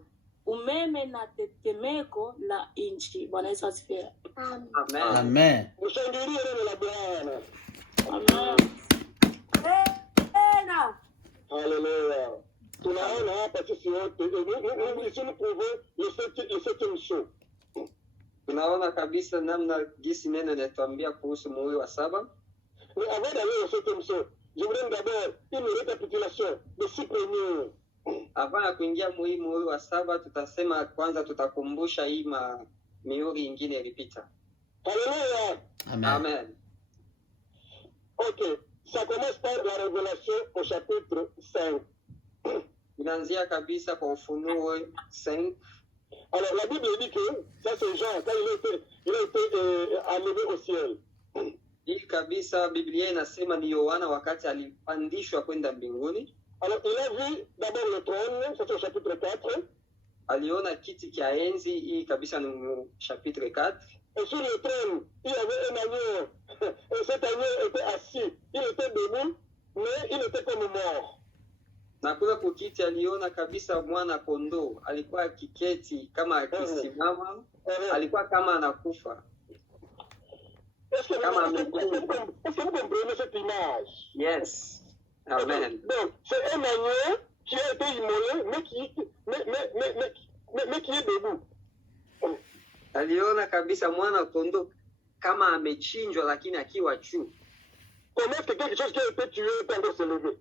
umeme na tetemeko la nchi. Bwana Yesu asifiwe. Amen. Amen. Mshangilie neno la Bwana. Amen. Haleluya. Tunaona hapa sisi wote le septième saut. Tunaona kabisa namna gisi neno inatuambia kuhusu muhuri wa 7. Mais avant d'aller au septième saut, je voudrais d'abord une récapitulation des 6 premiers. Avant ya kuingia muhuri wa 7, tutasema kwanza, tutakumbusha hii mihuri ingine ilipita. Haleluya. Amen. Amen. Ok, ça commence par la révélation au chapitre 5. Inaanzia kabisa kwa Ufunuo 5. Alors la Bible dit que ça c'est Jean quand il a été amené au ciel. Hii kabisa Biblia inasema ni Yohana wakati alipandishwa kwenda mbinguni. Alors il a vu d'abord le trône, ça c'est au chapitre 4. Aliona kiti cha enzi, hii kabisa ni chapitre 4. Et sur le trône, il y avait un agneau. Et cet agneau était assis. Il était debout, mais il était comme mort. Na kule kukiti aliona kabisa mwana kondoo, alikuwa akiketi kama akisimama, alikuwa kama anakufa. Est-ce que vous comprenez cette image? Yes. Amen. Donc, c'est un agneau qui a été immolé, mais qui est debout. Aliona kabisa mwana kondoo kama amechinjwa lakini akiwa juu. Comment est-ce que quelque chose qui a été tué peut encore se lever?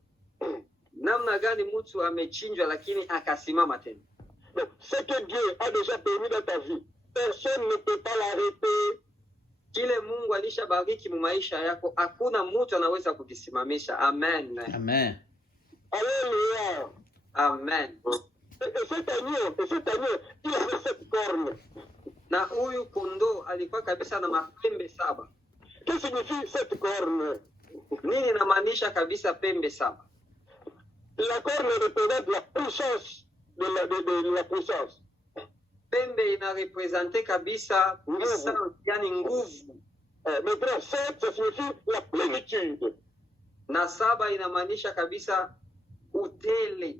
Namna gani mtu amechinjwa lakini akasimama tena? Donc, ce que Dieu a déjà permis dans ta vie, personne ne peut pas l'arrêter. Kile Mungu alishabariki mu maisha yako, hakuna mtu anaweza kukisimamisha. Amen. Amen. Alléluia. Amen. Et cet agneau, il avait 7 cornes. Na huyu kondoo alikuwa kabisa na mapembe 7. Qu'est-ce que signifie 7 cornes? Nini inamaanisha kabisa pembe 7? La corne représente la puissance de la puissance. Pembe inarepresente kabisa puissance, yani nguvu. Maintenant, 7, ça signifie la plénitude. Na 7 inamaanisha kabisa utele.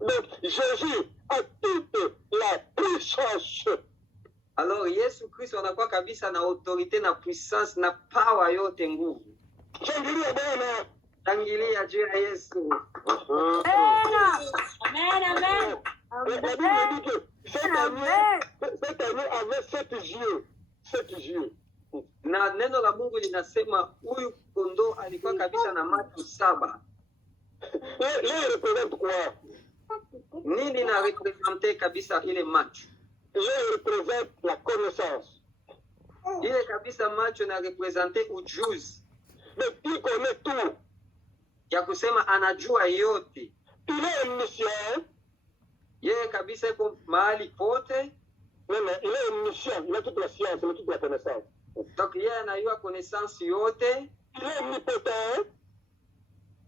Donc, Jésus a toute la puissance. Alors, Yesu Kristo anakuwa kabisa na autorité na puissance na power yote nguvu. Shangilia Bwana. Shangilia juu ya Yesu. Amen, amen. La Bible dit que cet agneau avait 7 yeux. 7 yeux. Na neno la Mungu linasema huyu kondoo alikuwa kabisa na macho 7. Il représente quoi? Nini na represente kabisa ile macho? Il représente la connaissance. Ile kabisa macho na represente ujuzi. Mais il connaît tout. Ya kusema anajua yote. Il est omniscient. Yeye kabisa yuko mahali pote. Non, il est omniscient. Il a toute la science, il a toute la connaissance. Donc yeye anajua connaissance yote. Il est omnipotent.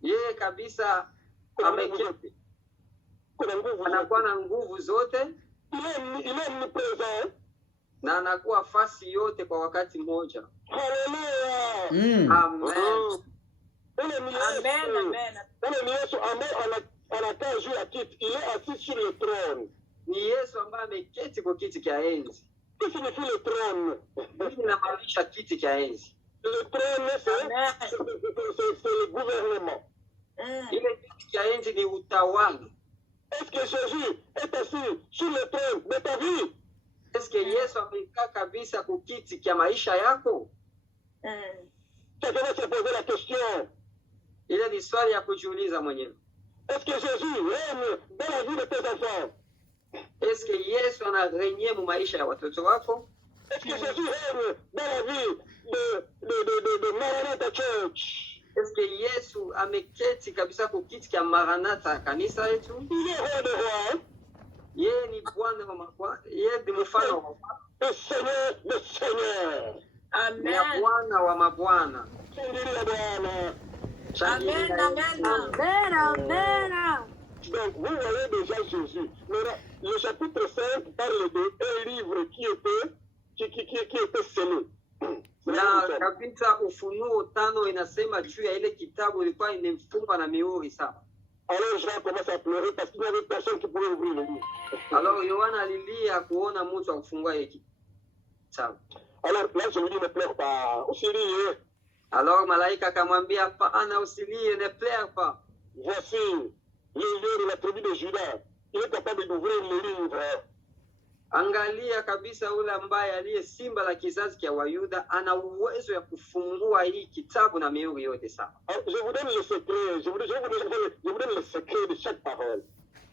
Yeye kabisa ameketi. Anakuwa na nguvu zote. Il est omniprésent. Na anakuwa fasi yote kwa wakati mmoja. Hallelujah. Amen. Amen. Ule Yesu ambaye anakaa juu ya kiti, il est assis sur le trône. Ni Yesu ambaye ameketi kwa kiti cha enzi. Qu'est-ce que signifie le trône? Nini inamaanisha kiti cha enzi? Le trône, c'est le gouvernement. Ile kiti cha enzi ni utawala. Est-ce que Jésus est assis sur le trône de ta vie? Est-ce que Yesu amekaa kabisa kwa kiti cha maisha yako? Quelqu'un va se poser la question. Ile ni swali ya kujiuliza mwenyewe. Est-ce que Jésus règne dans la vie de tes enfants? Est-ce que Yesu anarenye mu maisha ya watoto wako? Est-ce que Jésus règne dans la vie de Maranatha Church? Est-ce que Yesu ameketi kabisa kwa kiti cha Maranatha kanisa yetu? Il est roi de rois. Yeye ni Bwana wa mabwana, yeye ni mfalme wa mabwana. Le Seigneur des seigneurs. Ni Bwana wa mabwana. Shangilia Bwana. Amen. Donc, vous voyez déjà Jésus. Le chapitre 5 parle d'un livre qui était scellé. Na kabisa Ufunuo 5 inasema juu ya ile kitabu ilikuwa imefungwa na mihuri 7. Alors Jean commence à pleurer parce qu'il n'y avait personne qui pouvait ouvrir le livre. Alors Yohana alilia kuona mtu akufungua hiki kitabu. Alors là je lui dis ne pleure pas, usilie. Alors malaika akamwambia hapana, usilie, ne pleure pas. Voici le lion de la tribu de Juda. Il est capable d'ouvrir le livre. Angalia kabisa ule ambaye aliye simba la kizazi cha Wayuda ana uwezo ya kufungua hii kitabu na mihuri yote 7. Je vous donne le secret, je vous donne le secret de chaque parole.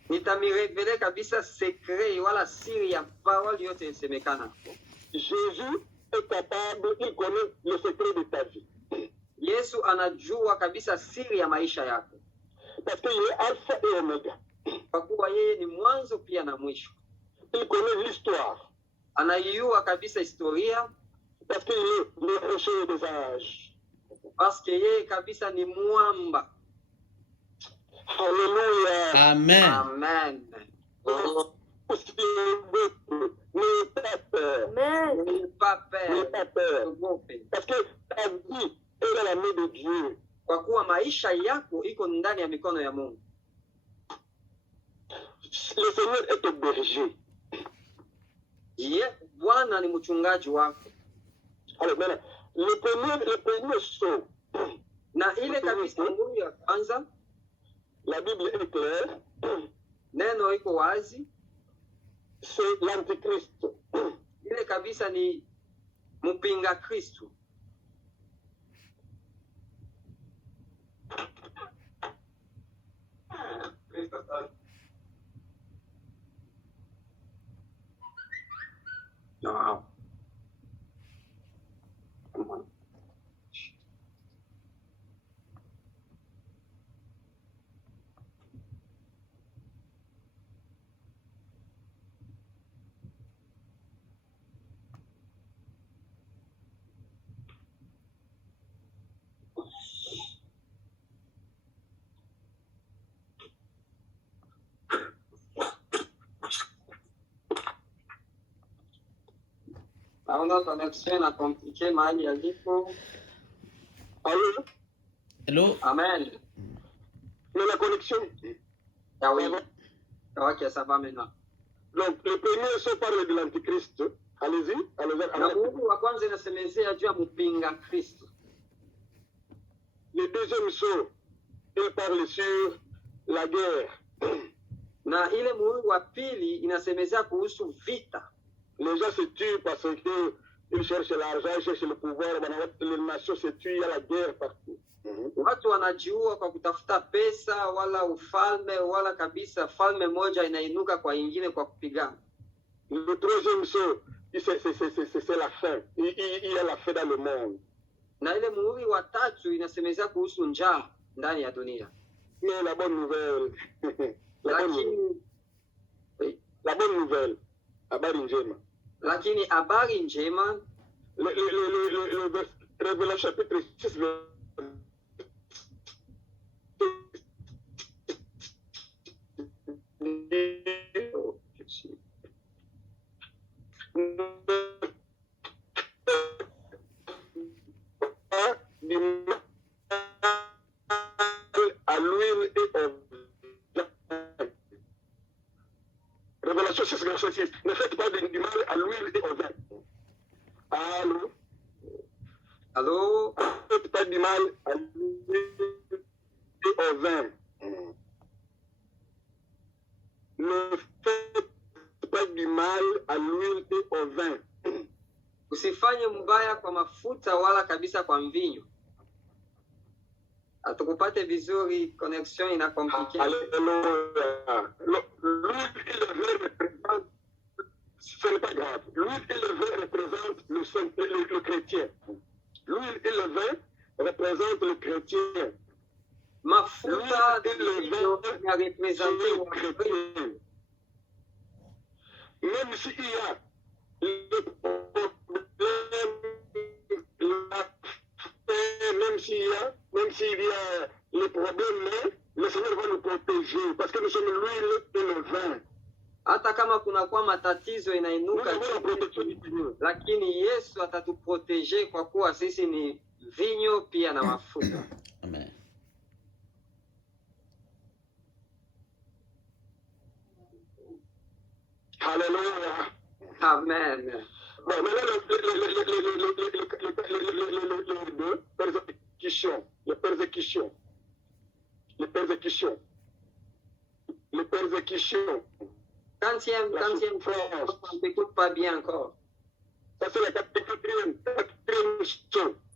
Nitamirevele kabisa secret wala siri ya parole yote isemekana. Jésus est capable, il connaît le secret de ta vie. Yesu anajua kabisa siri ya maisha yako. Parce qu'il est alpha et oméga. Kwa kuwa yeye ni mwanzo pia na mwisho. Il connaît l'histoire. Anaijua kabisa historia. Parce qu'il est le rocher des âges. Parce que yeye kabisa ni mwamba. Alléluia. Amen. Amen. N'ayez pas peur. N'ayez pas peur. N'ayez pas peur. Parce que ta vie est dans la main de Dieu. Kwa kuwa maisha yako iko ndani ya mikono ya Mungu. Le Seigneur est ton berger. Bwana ni mchungaji wako. Alors maintenant, le premier saut. Na ile kabisa nguvu ya kwanza, la Bible est claire. Neno iko wazi. C'est l'antichrist. Ile kabisa ni mpinga Kristo. No. Come on. Naona connexion na compliqué mahali alipo. Allô? Hello? Amen. Mais la connexion. Ah oui. Ok, ça va maintenant. Donc, le premier saut parle de l'antichrist. Allez-y. Na Mungu wa kwanza inasemezea juu ya mpinga Kristo. Le deuxième saut, il parle sur la guerre. Na ile Mungu wa pili inasemezea kuhusu vita. Les gens se tuent parce qu'ils cherchent l'argent, ils cherchent le pouvoir. Les nations se tuent, il y a la guerre partout. Watu wanajiua kwa kutafuta pesa wala ufalme wala kabisa falme moja inainuka kwa ingine kwa kupigana. Le troisième saut, c'est la faim. Il y a la faim dans le monde. Na ile muhuri wa tatu inasemezea kuhusu njaa ndani ya dunia. Mais la bonne nouvelle, la bonne nouvelle, habari njema. Lakini habari njema, le Révélation chapitre 6, à l'huile et au vin. Révélation 6, verset 6. Ne faites pas du mal à l'huile et au vin. Allô? Allô? Ne faites pas du mal à l'huile et au vin. Ne faites pas du mal à l'huile et au vin. Usifanye mbaya kwa mafuta wala kabisa kwa mvinyo. Atukupate vizuri, connexion ina compliqué. Alléluia. L'huile et le vin représentent, ce n'est pas grave. L'huile et le vin représentent le chrétien. L'huile et le vin représentent le chrétien. Mafuta et le vin na représenter le chrétien. Même s'il y a le problème, même s'il y a les problèmes, le Seigneur va nous protéger parce que nous sommes l'huile et le vin. Hata kama kuna kwa matatizo inainuka, lakini Yesu atatuprotege kwa kuwa sisi ni vinyo pia na mafuta. Amen. Alléluia. Amen. Bon, maintenant, les persécutions. Quantième fois, on ne t'écoute pas bien encore. Ça, c'est la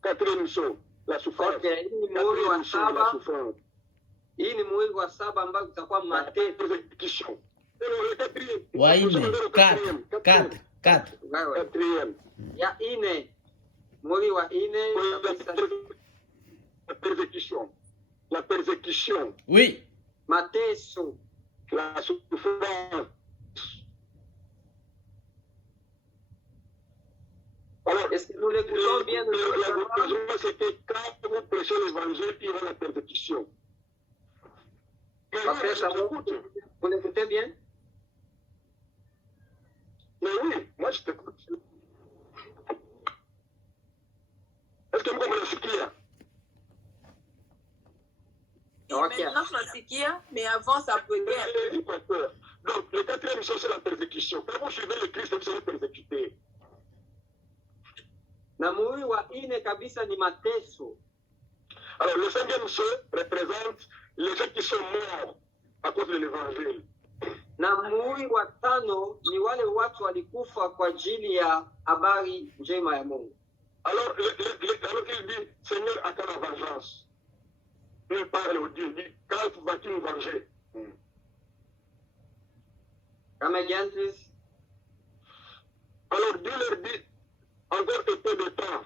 quatrième saut, la souffrance. Ok, hii ni muhuri wa saba. Hii ni muhuri wa saba ambao kutakuwa mateso. Wa ine, quatre. Ya ine, muhuri wa ine. persécution. La persécution. Oui. mateso. La souffrance. Alors, Est-ce que nous l'écoutons bien? la c'est que quand vous prêchez l'évangile, il y aura la persécution. Mais Après, ça va. Vous l'écoutez bien? Mais oui, moi je t'écoute. Est-ce que vous comprenez ce qu'il y a? Maintenant, ça mais avant, ça peut être. Donc, le quatrième chose, c'est la persécution. Quand vous suivez le Christ, vous serez persécuté. Na muhuri wa ine kabisa ni mateso. Alors, le cinquième chose représente les gens qui sont morts à cause de l'évangile. Na muhuri wa tano ni wale watu walikufa kwa ajili ya habari njema ya Mungu. Alors, alors il dit, Seigneur, à quand la vengeance? Il parle au Dieu, il dit, quand vas-tu nous venger? Kama Giantis. Alors Dieu leur dit, encore un peu de temps,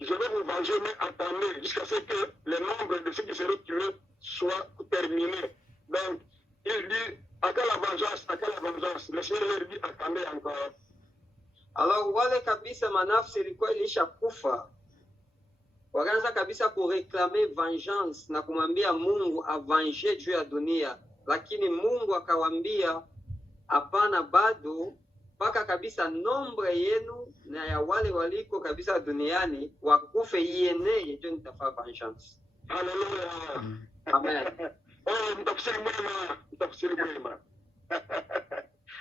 je vais vous venger, mais attendez, jusqu'à ce que le nombre de ceux qui seront tués soit terminé. Donc, il dit, à quand la vengeance, à quand la vengeance? Le Seigneur leur dit, attendez encore. Alors wale kabisa manafsi ilikuwa ilisha kufa, wakaanza kabisa kureklame vengeance na kumwambia Mungu avenge juu ya dunia, lakini Mungu akawambia hapana, bado mpaka kabisa nombre yenu na ya wale waliko kabisa duniani wakufe ienee, ndio nitafaa vengeance. Haleluya. Amen. Oh, mtafsiri mwema, mtafsiri mwema.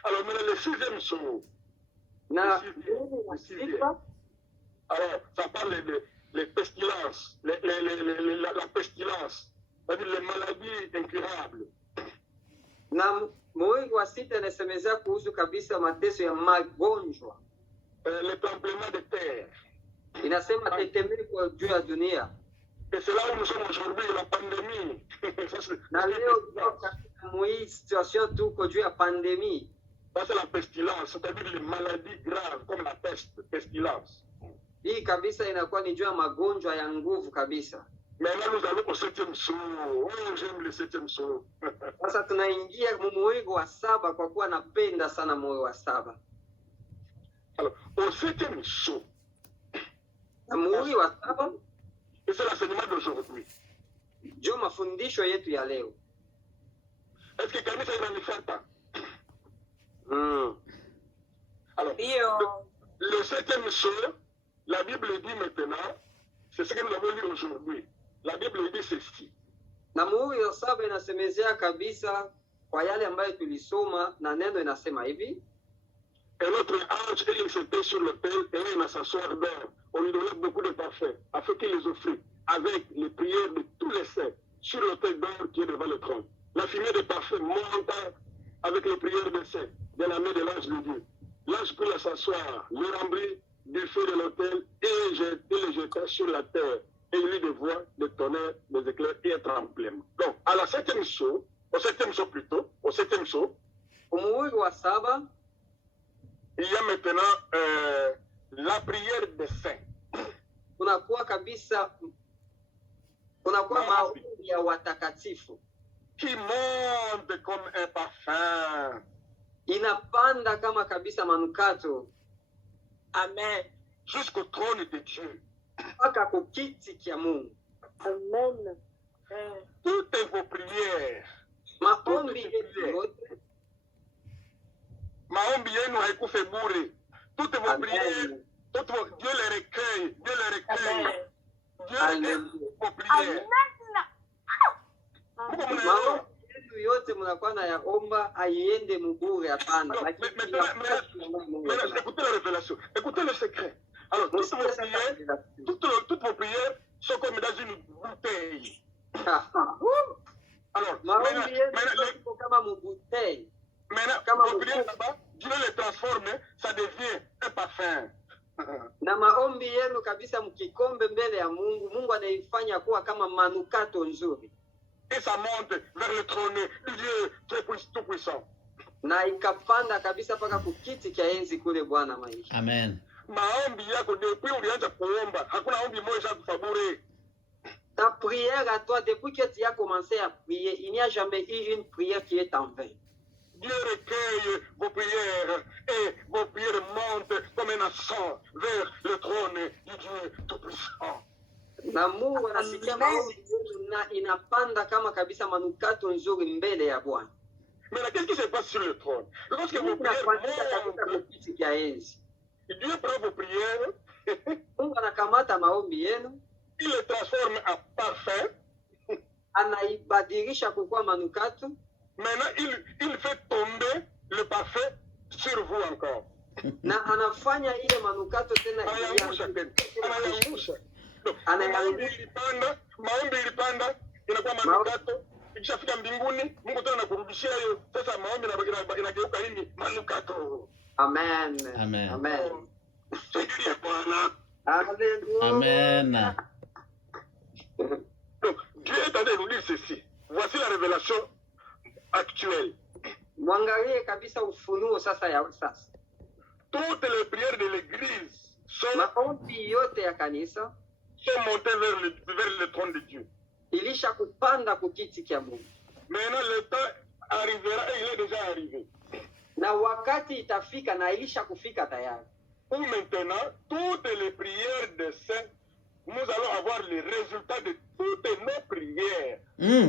Alors maintenant le sixième saut. Na alors, ça parle de pestilences, la pestilence, c'est-à-dire les maladies incurables. Na muhuri wa sita inasemezea kuhusu kabisa mateso ya magonjwa. Le tremblement de terre. Inasema tetemeko juu ya dunia. Et c'est là où nous sommes aujourd'hui, la pandémie. Na leo mui situation tuko juu ya pandemie. Ça c'est la pestilence, c'est-à-dire les maladies graves comme la peste, pestilence. Hii kabisa inakuwa ni juu ya magonjwa ya nguvu kabisa. Maintenant nous allons au septième saut. Oh, j'aime le septième saut. Sasa tunaingia muhuri wa saba kwa kuwa napenda sana muhuri wa saba. Alors, au septième saut. Na muhuri wa saba, et c'est l'enseignement d'aujourd'hui. Ndio mafundisho yetu ya leo. Est-ce que kanisa inanifuata? Alors, le septième saut, la Bible dit maintenant, c'est ce que nous avons lu aujourd'hui. La Bible dit ceci. Na muhuri wa saba inasemezea kabisa kwa yale ambayo tulisoma, na neno inasema hivi. Et notre ange, il s'était sur l'autel et il m'a s'asseoir d'or. On lui donnait beaucoup de parfums, afin qu'il les offrit avec les prières de tous les saints sur l'autel d'or qui est devant le trône. La fumée des parfums monta avec les prières des saints de la main de l'ange de Dieu. L'ange prit s'asseoir, le remplit du feu de l'autel et le jeta sur la terre. Et il eut des voix, des tonnerres, des éclairs et un tremblement. Donc, à la septième saut, au septième saut, au muhuri wa saba, il y a maintenant la prière des saints. kunakuwa kabisa, kunakuwa maombi ya watakatifu qui monte comme un parfum. Inapanda kama kabisa manukato. Amen. Jusqu'au trône de Dieu. Mpaka kukiti kia Mungu. Amen. Toutes vos prières. Maombi yetu yote. Maombi yenu haikufe bure. Toutes vos prières, Dieu les recueille. Dieu les recueille. Dieu recueille vos prières. Maombi yetu yote mnakuwa na yaomba haiende mbure, hapana. Maintenant, écoutez la révélation. Écoutez le secret. Alors, toutes vos prières sont comme dans une bouteille. Alors, maombi yetu kama mbouteille. Maintenant, vos prières là-bas, Dieu les transforme, ça devient un parfum. Na maombi yenu kabisa mkikombe mbele ya Mungu, Mungu anaifanya kuwa kama manukato nzuri. Et ça monte vers le trône du Dieu tout puissant. Na ikapanda kabisa paka kukiti kia enzi kule Bwana maisha. Amen. Maombi yako depuis ulianza kuomba, hakuna ombi moja kufa bure. prière à toi, depuis que tu as commencé à prier, il n'y a jamais eu une prière qui est en vain. Dieu recueille vos prières et vos prières montent comme un encens vers le trône du Dieu Tout-Puissant. Na Mungu anasikia maombi na inapanda kama kabisa manukato nzuri mbele ya Bwana. Mais qu'est-ce qui se passe sur le trône? Lorsque vos prières montent, Dieu prend vos prières, Mungu anakamata maombi yenu, il les transforme en parfait. Anaibadilisha kukuwa manukato. Maintenant, il fait tomber le parfait sur vous encore. Na anafanya ile manukato tena anayangusha. Maombi ilipanda inakuwa manukato. Ikishafika mbinguni, Mungu tena anakurudishia hiyo. Sasa maombi inageuka nini? Manukato. Amen. Amen. Amen. Alléluia. Amen. Donc, Dieu est en train de nous dire ceci. Voici la révélation actuelle. Mwangalie kabisa ufunuo sasa ya sasa. Toutes les prières de l'église sont maombi yote ya kanisa montées vers le trône de Dieu. Ilisha kupanda kukiti kia Mungu. Maintenant le temps arrivera et il est déjà arrivé. Na wakati itafika na ilisha kufika tayari. Ou maintenant toutes les prières des saints, nous allons avoir les résultats de toutes nos prières.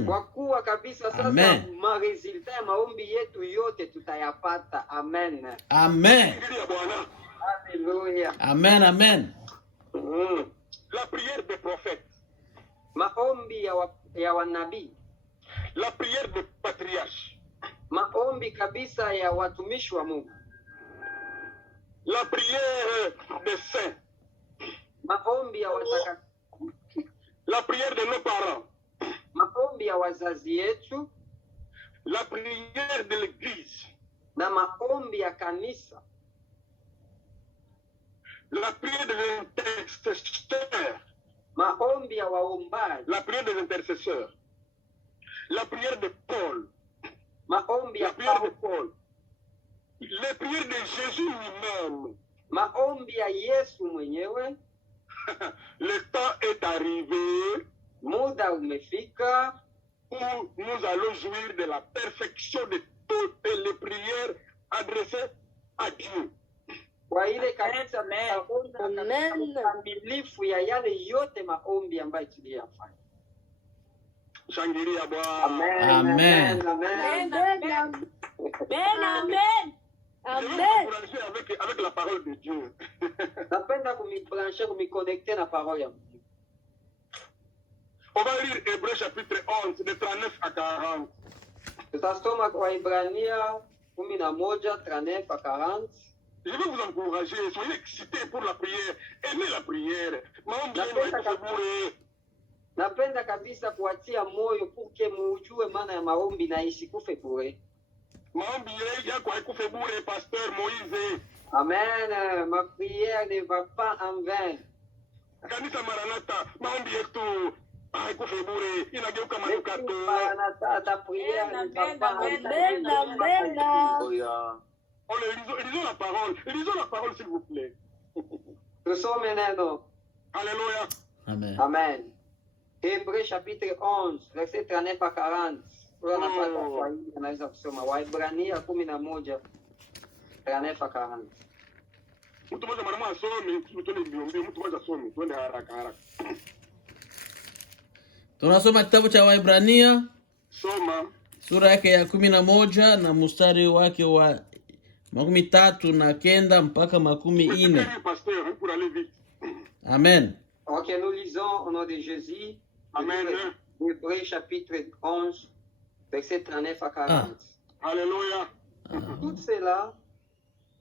Kwa kuwa kabisa sasa maresulta ya maombi yetu yote tutayapata. Amen. Amen. Alléluia. Amen, amen. La prière des prophètes. Maombi ya wanabii. La prière des patriarches. Maombi kabisa ya watumishi wa Mungu. La prière des saints. Maombi ya watakatifu. La prière de nos parents. Maombi ya wazazi yetu. La prière de l'église. Na maombi ya kanisa. La prière des intercesseurs. Maombi ya waombaji. La prière des intercesseurs. La prière de Paul. Maombi ya Paul. Les prières de Jésus lui-même. Maombi ya Yesu mwenyewe. Le temps est arrivé. Muda umefika. Où nous allons jouir de la perfection de toutes les prières adressées à Dieu. Kwa ile kabisa kamilifu ya yale yote maombi ambayo tuliyafanya. Shangilia Bwana. Amen. Amen. Amen. Amen. Amen. Avec la parole de Dieu. Napenda kumibrancher, kumiconnecter na parole ya Mungu. On va lire Hébreux chapitre 11 de 39 à 40. Tutasoma kwa Ibrania 11 39 à 40. Je vais vous encourager, soyez excités pour la prière, aimez la prière. Napenda kabisa kuwatia moyo puke muujue maana ya maombi na isikufe bure. Maombi yako haikufe bure, pasteur Moïse. Amen. Ma prière ne va pas en vain. Kanisa Maranatha, maombi yetu haikufe bure, inageuka manukato. Maranatha, ta prière ne va pas en vain. Amen. Amen. Oh, lisons la parole s'il vous plaît. Tusome neno. Alléluia. Amen. Amen. Hébreux chapitre 11, verset 39 à 40. Unapata kwa hii anaweza kusoma Waebrania 11 39 à 40. Mtu mmoja mara moja asome, tuende mbio, mtu mmoja asome, tuende haraka. Tunasoma kitabu cha Waebrania. Soma. Sura yake ya 11 na mstari wake wa 39 mpaka 40. Amen. Ok, nous lisons au nom de Jésus. Amen. Hébreux chapitre 11, verset 39 à 40. Alléluia. Tout cela,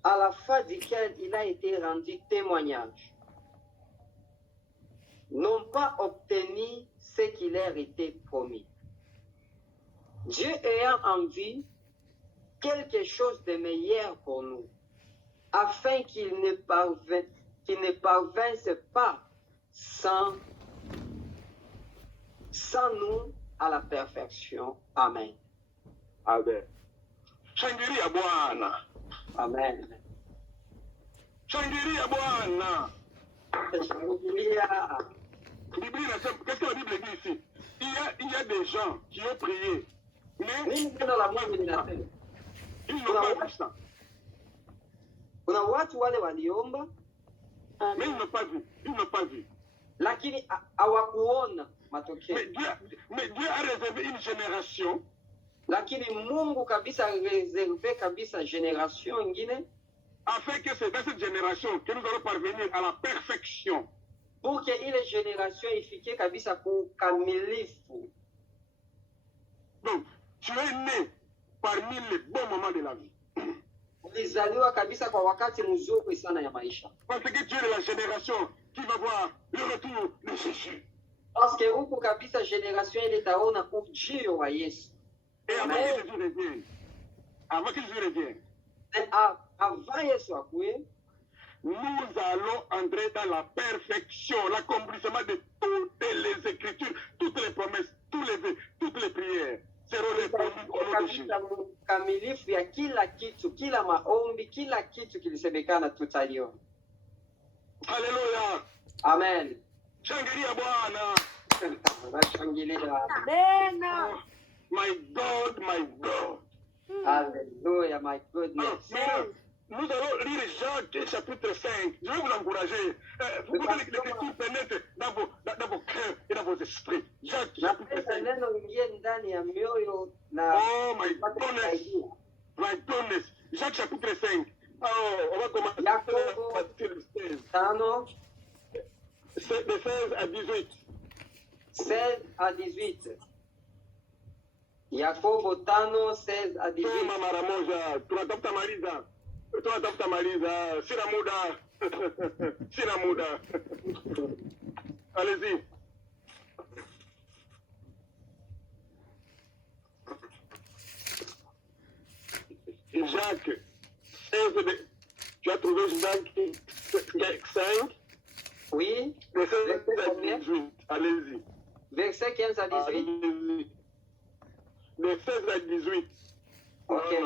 à la fin duquel il a été rendu témoignage, n'ont pas obtenu ce qui leur était promis. Dieu ayant en vue quelque chose de meilleur pour nous, afin qu'il ne parvinsse pas sans nous à la perfection. Amen. Amen. Shangilia Bwana. Amen. Shangilia Bwana. Shangilia. Biblia inasema, qu'est-ce que la Bible dit ici? il y a des gens qui ont prié, mais Mimi neno la Mungu linasema ils n'ont pas vu ça. kuna watu wale waliomba Mais ils n'ont pas vu. Ils n'ont pas vu. lakini hawakuona matokeo. Mais Dieu a réservé une génération. Lakini Mungu kabisa réservé kabisa génération ingine afin que c'est dans cette génération que nous allons parvenir à la perfection. Pour que ile génération ifike kabisa kukamilifu. Donc, tu es né parmi les bons moments de la vie. Ulizaliwa kabisa kwa wakati mzuri sana ya maisha. Parce que tu es la génération qui va voir le retour de Jésus. Parce que huku kabisa génération ile taona ujio wa Yesu. Et avant que Jésus revienne, avant que Jésus revienne, avant Yesu akue, nous allons entrer dans la perfection, l'accomplissement de toutes les écritures, toutes les promesses, tous les vœux, toutes les prières seront répondues au nom de Jésus. Kamilifu ya kila kitu, kila maombi, kila kitu kilisemekana tutaliona. Alléluia. Amen. Shangilia Bwana. Shangilia. Amen. My God, my God. Alléluia, my goodness. Nous allons lire Jacques chapitre 5. Je vais vous encourager. Vous pouvez l'écriture pénètre dans vos cœurs et dans vos esprits. Jacques chapitre 5. Oh my goodness. My goodness. Jacques chapitre 5. Alors, on va commencer à partir du 16. De 16 à 18. 16 à 18. Yakobo 5, 16 à 18. Soma mara moja. Tunatafuta maliza. Tunatafuta maliza. Sina muda. Sina muda. Allez-y. Jacques 16, tu as trouvé Jacques 5? Oui. Verset 18. Allez-y. Verset 15 à 18. Allez-y. De 16 à 18. Okay.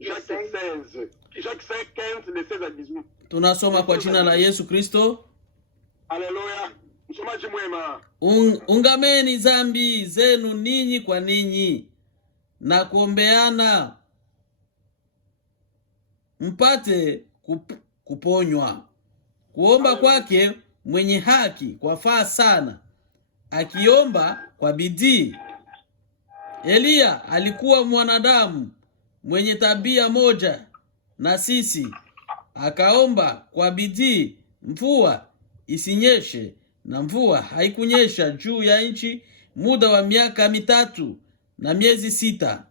Jacques 16. Jacques 5, 15, de 16 à 18. Tunasoma kwa jina la Yesu Kristo. Haleluya. Msomaji mwema. Ungameni zambi zenu ninyi kwa ninyi na kuombeana mpate kuponywa. Kuomba kwake mwenye haki kwafaa sana, akiomba kwa bidii. Eliya alikuwa mwanadamu mwenye tabia moja na sisi, akaomba kwa bidii mvua isinyeshe, na mvua haikunyesha juu ya nchi muda wa miaka 3 na miezi 6.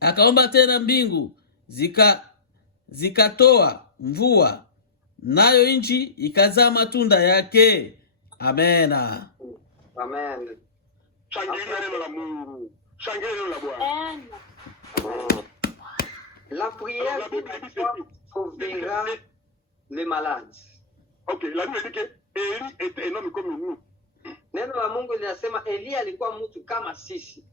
Akaomba tena mbingu zikatoa mvua, nayo nchi ikazaa matunda yake. Amena. Amen. Shangilia neno la Mungu. Shangilia neno la Bwana. La prière sauvera les malades. Ok, la Bible dit que Élie était un homme comme nous. Neno la Mungu linasema Elia alikuwa mtu kama sisi.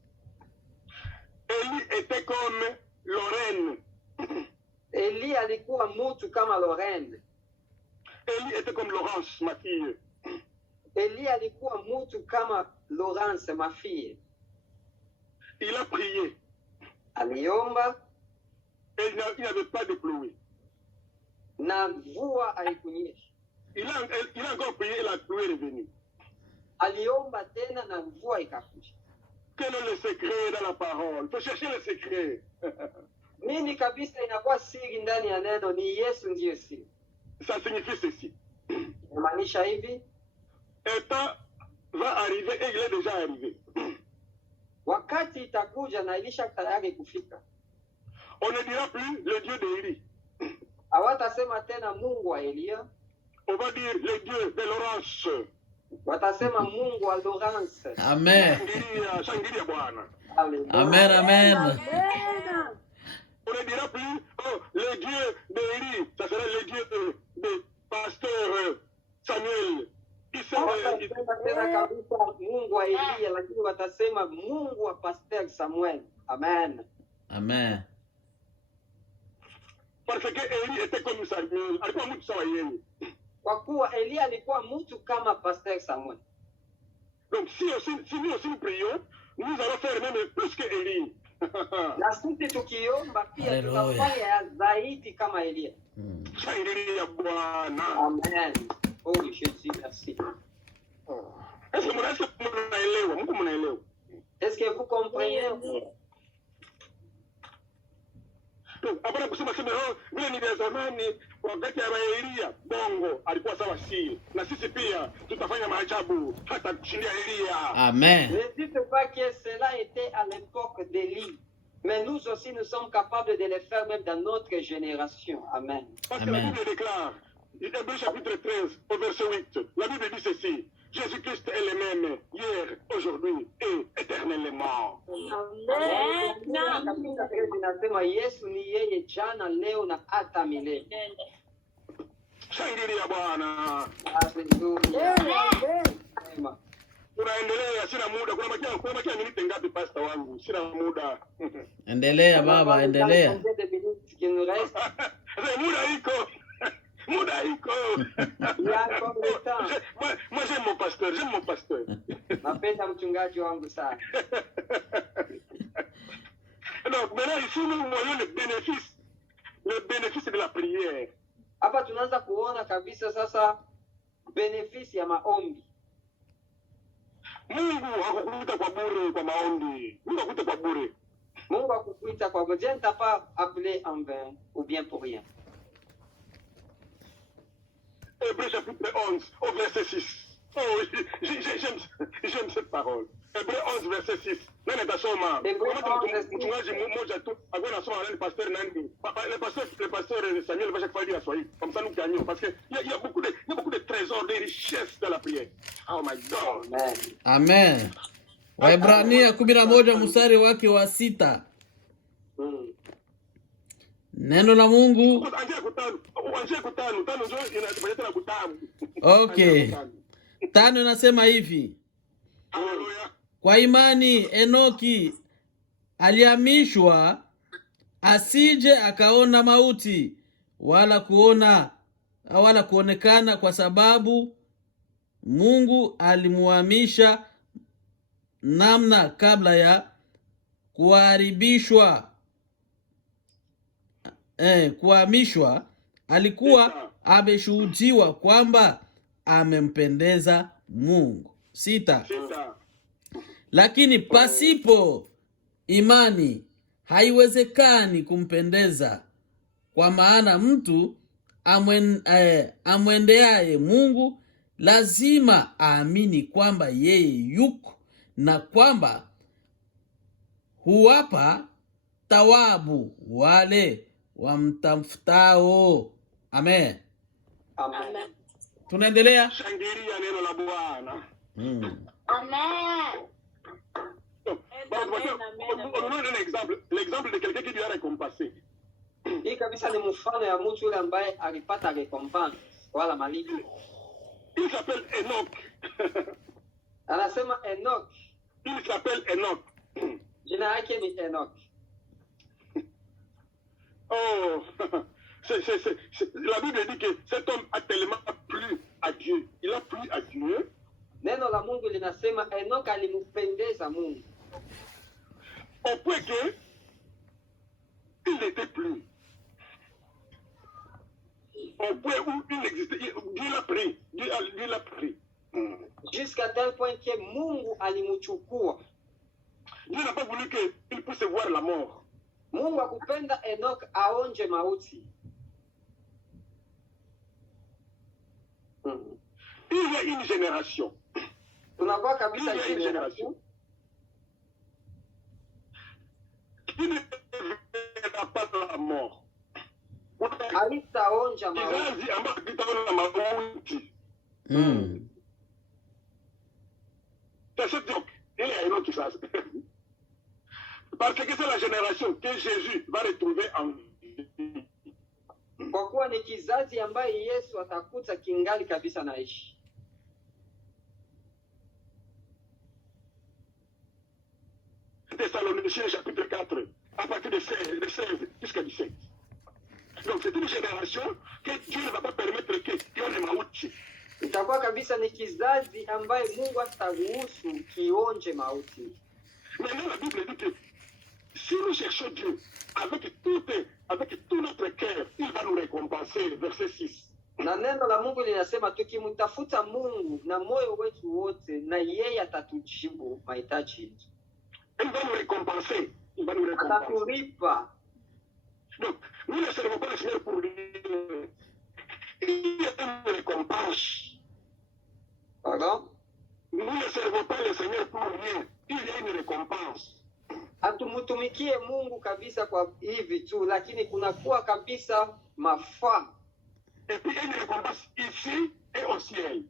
Élie était comme Lorraine. Elia alikuwa mtu kama Lorraine. Élie était comme Laurence, ma fille. Elia alikuwa mtu kama Laurence, ma fille. Il a prié. Aliomba. Et il n'avait pas de pluie. Na mvua haikunyesha. Il a encore prié et la pluie est venue. Aliomba tena na mvua ikakuja. Quel est le secret dans la parole? Il faut chercher le secret. Nini kabisa inakuwa siri ndani ya neno, ni Yesu ndiye siri. Ça signifie ceci. Inamaanisha hivi. Un temps va arriver et il est déjà arrivé. Wakati itakuja na ilisha tayari kufika. On ne dira plus le Dieu d'Élie. Hawatasema tena Mungu wa Elia. On va dire le Dieu de Laurence. Watasema Mungu wa Laurence. Amen. Shangilia Bwana. Amen, amen. On ne dira plus le Dieu d'Élie. Ça sera le Dieu de pasteur Samuel. Mungu wa Elia, lakini watasema Mungu wa pasteur Samuel. Amen. Amen. Parce que Élie était comme Samuel. Alikuwa mtu sawa yeye. Kwa kuwa Elia alikuwa mtu kama pasteur Samuel. Donc, si nous aussi nous prions, nous allons faire même plus que Élie. Na sisi tukiomba pia tutafanya zaidi kama Elia. Shangilia Bwana. Amen. Oh, Jésus, merci. Est-ce que mnaelewa? Mungu mnaelewa? Est-ce que vous comprenez? Hapana kusema sema vile ni vya zamani wakati ya Elia bongo alikuwa sawa si. Na sisi pia tutafanya maajabu hata kushindia Elia. Amen. Ne dites pas que cela était à l'époque d'Élie. Mais nous aussi, nous sommes capables de le faire même dans notre génération. Amen. Parce que la Bible déclare, Hébreux chapitre 13, au verset 8, la Bible dit ceci: Jésus-Christ est le même hier, aujourd'hui et éternellement. Inasema Yesu ni yeye jana, leo na hata milele. Shangilia Bwana. Haleluya. Tunaendelea, sina muda. Kuna makia minute ngapi pastor wangu? Sina muda. Endelea baba, endelea. Muda iko. Muda iko. Moi j'aime mon pasteur. Napenda mchungaji wangu sana. Donc maintenant ici nous voyons le bénéfice de la prière. Hapa tunaanza kuona kabisa sasa benefisi ya maombi. Mungu hakukuita kwa bure kwa maombi. Mungu hakukuita kwa bure. Mungu hakukuita kwa bure. Dieu ne t'a pas appelé en vain ou bien pour rien. Hébreux chapitre 11 au verset 6. Oh, j'aime cette parole. Hébreux 11 verset 6. Nani tasoma? Mchungaji mmoja tu alikuwa anasoma nani pasteur nani? Le pasteur Samuel va chaque fois dire à Swahili. Comme ça nous gagnons parce que il y a beaucoup de trésors, de richesses dans la prière. Oh my God. Amen. Amen. Waebrania 11 mstari wake wa 6. Neno la Mungu. Okay. 5 inasema hivi. Kwa imani Enoki alihamishwa asije akaona mauti wala kuonekana, kwa sababu Mungu alimuhamisha namna kabla ya kuhamishwa alikuwa ameshuhudiwa kwamba amempendeza Mungu. 6. Lakini pasipo imani haiwezekani kumpendeza, kwa maana mtu amwendeaye Mungu lazima aamini kwamba yeye yuko na kwamba huwapa thawabu wale wamtafutao. Amen. Amen. Tunaendelea. Shangilia neno la Bwana. Amen. L'exemple de quelqu'un qui lui a récompensé. Hii kabisa ni mfano ya mtu yule ambaye alipata recompense wala malipo. Il s'appelle Enoch. Anasema Enoch. Il s'appelle Enoch. Jina yake ni Enoch. Oh, la Bible dit que cet homme a tellement plu à Dieu. Il a plu à Dieu. Neno la Mungu linasema Enoch alimpendeza Mungu. Au point que il n'était plus. Au point où il existait, Dieu l'a pris. Dieu l'a pris. Jusqu'à tel point que Mungu alimuchukua. Dieu n'a pas voulu qu'il puisse voir la mort. Mungu akupenda Enoch aonje mauti. Il y a une génération. Tunakuwa kabisa Il y a une génération qui ne verra pas la mort. Alitaonja mauti. Kizazi ambacho kitaona mauti. C'est donc, il y a une autre chose. Parce que c'est la génération que Jésus va retrouver en vie. Kwa kuwa ni kizazi ambaye Yesu atakuta kingali kabisa naishi. Thessaloniciens chapitre 4, à partir de 16 jusqu'à 17. Donc c'est une génération que Dieu ne va pas permettre qu'il y ait mauti. itakuwa kabisa ni kizazi ambaye Mungu hataruhusu kionje mauti. Maintenant, la Bible dit que si nous cherchons Dieu avec tout notre cœur, il va nous récompenser. Verset 6. Na neno la Mungu linasema tukimtafuta Mungu na moyo wetu wote, na yeye atatujibu mahitaji yetu. Il va nous récompenser. Il va nous récompenser. Atatulipa. Donc, nous ne servons pas le Seigneur pour lui. Il y a une récompense. Pardon? Nous ne servons pas le Seigneur pour rien. Il y a une récompense. Hatumtumikie Mungu kabisa kwa hivi tu, lakini kunakuwa kabisa mafaa. Et puis il y a une récompense ici et au ciel.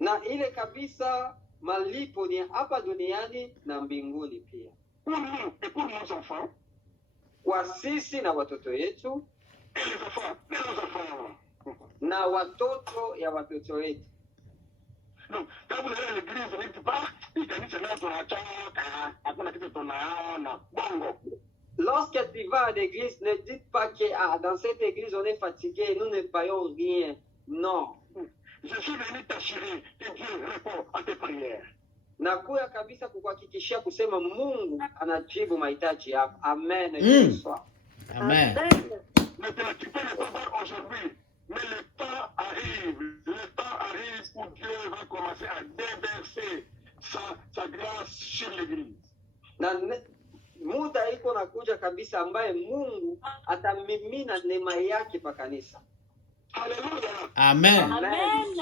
Na ile kabisa malipo ni hapa duniani na mbinguni pia. Pour nous et pour nos enfants. Kwa sisi na watoto yetu. Et les enfants de nos enfants. Na watoto ya watoto yetu. Donc, quand vous allez à l'église, vous ne dites pas, lorsque tu vas à l'église, ne dites pas que dans cette église on est fatigué, nous ne payons rien. Non. Je suis venu t'assurer que Dieu répond à tes prières. Nakuya kabisa kukuhakikishia kusema Mungu anajibu mahitaji yako. Amen. Amen. Maintenant, tu peux le savoir aujourd'hui. Mais le temps arrive où Dieu va commencer à déverser sa grâce sur l'église. Na muda iko nakuja kabisa ambaye Mungu atamimina neema yake pa kanisa. Haleluya. Amen. Amen.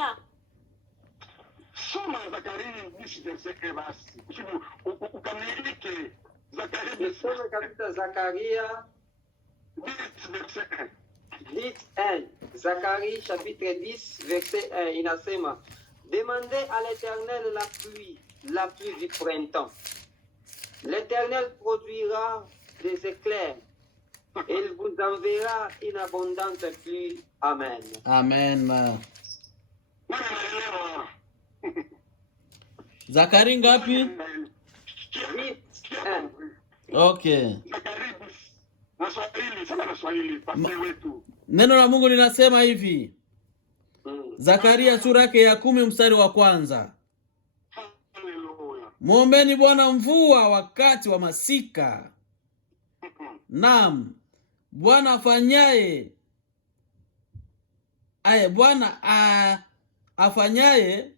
Soma Zakaria 10 verset 1 basi. Ukamilike Zakaria. Soma kabisa Zakaria 10 verset 1. 10:1. Zacharie chapitre 10 verset 1 inasema, demandez à l'Éternel la pluie du printemps. L'Éternel produira des éclairs et il vous enverra une abondante pluie. Amen. Amen. Zakari ngapi? 10:1. Okay. Neno la Mungu linasema hivi. Zakaria sura yake ya 10 mstari wa 1. Muombeni Bwana mvua wakati wa masika. Naam, Bwana afanyaye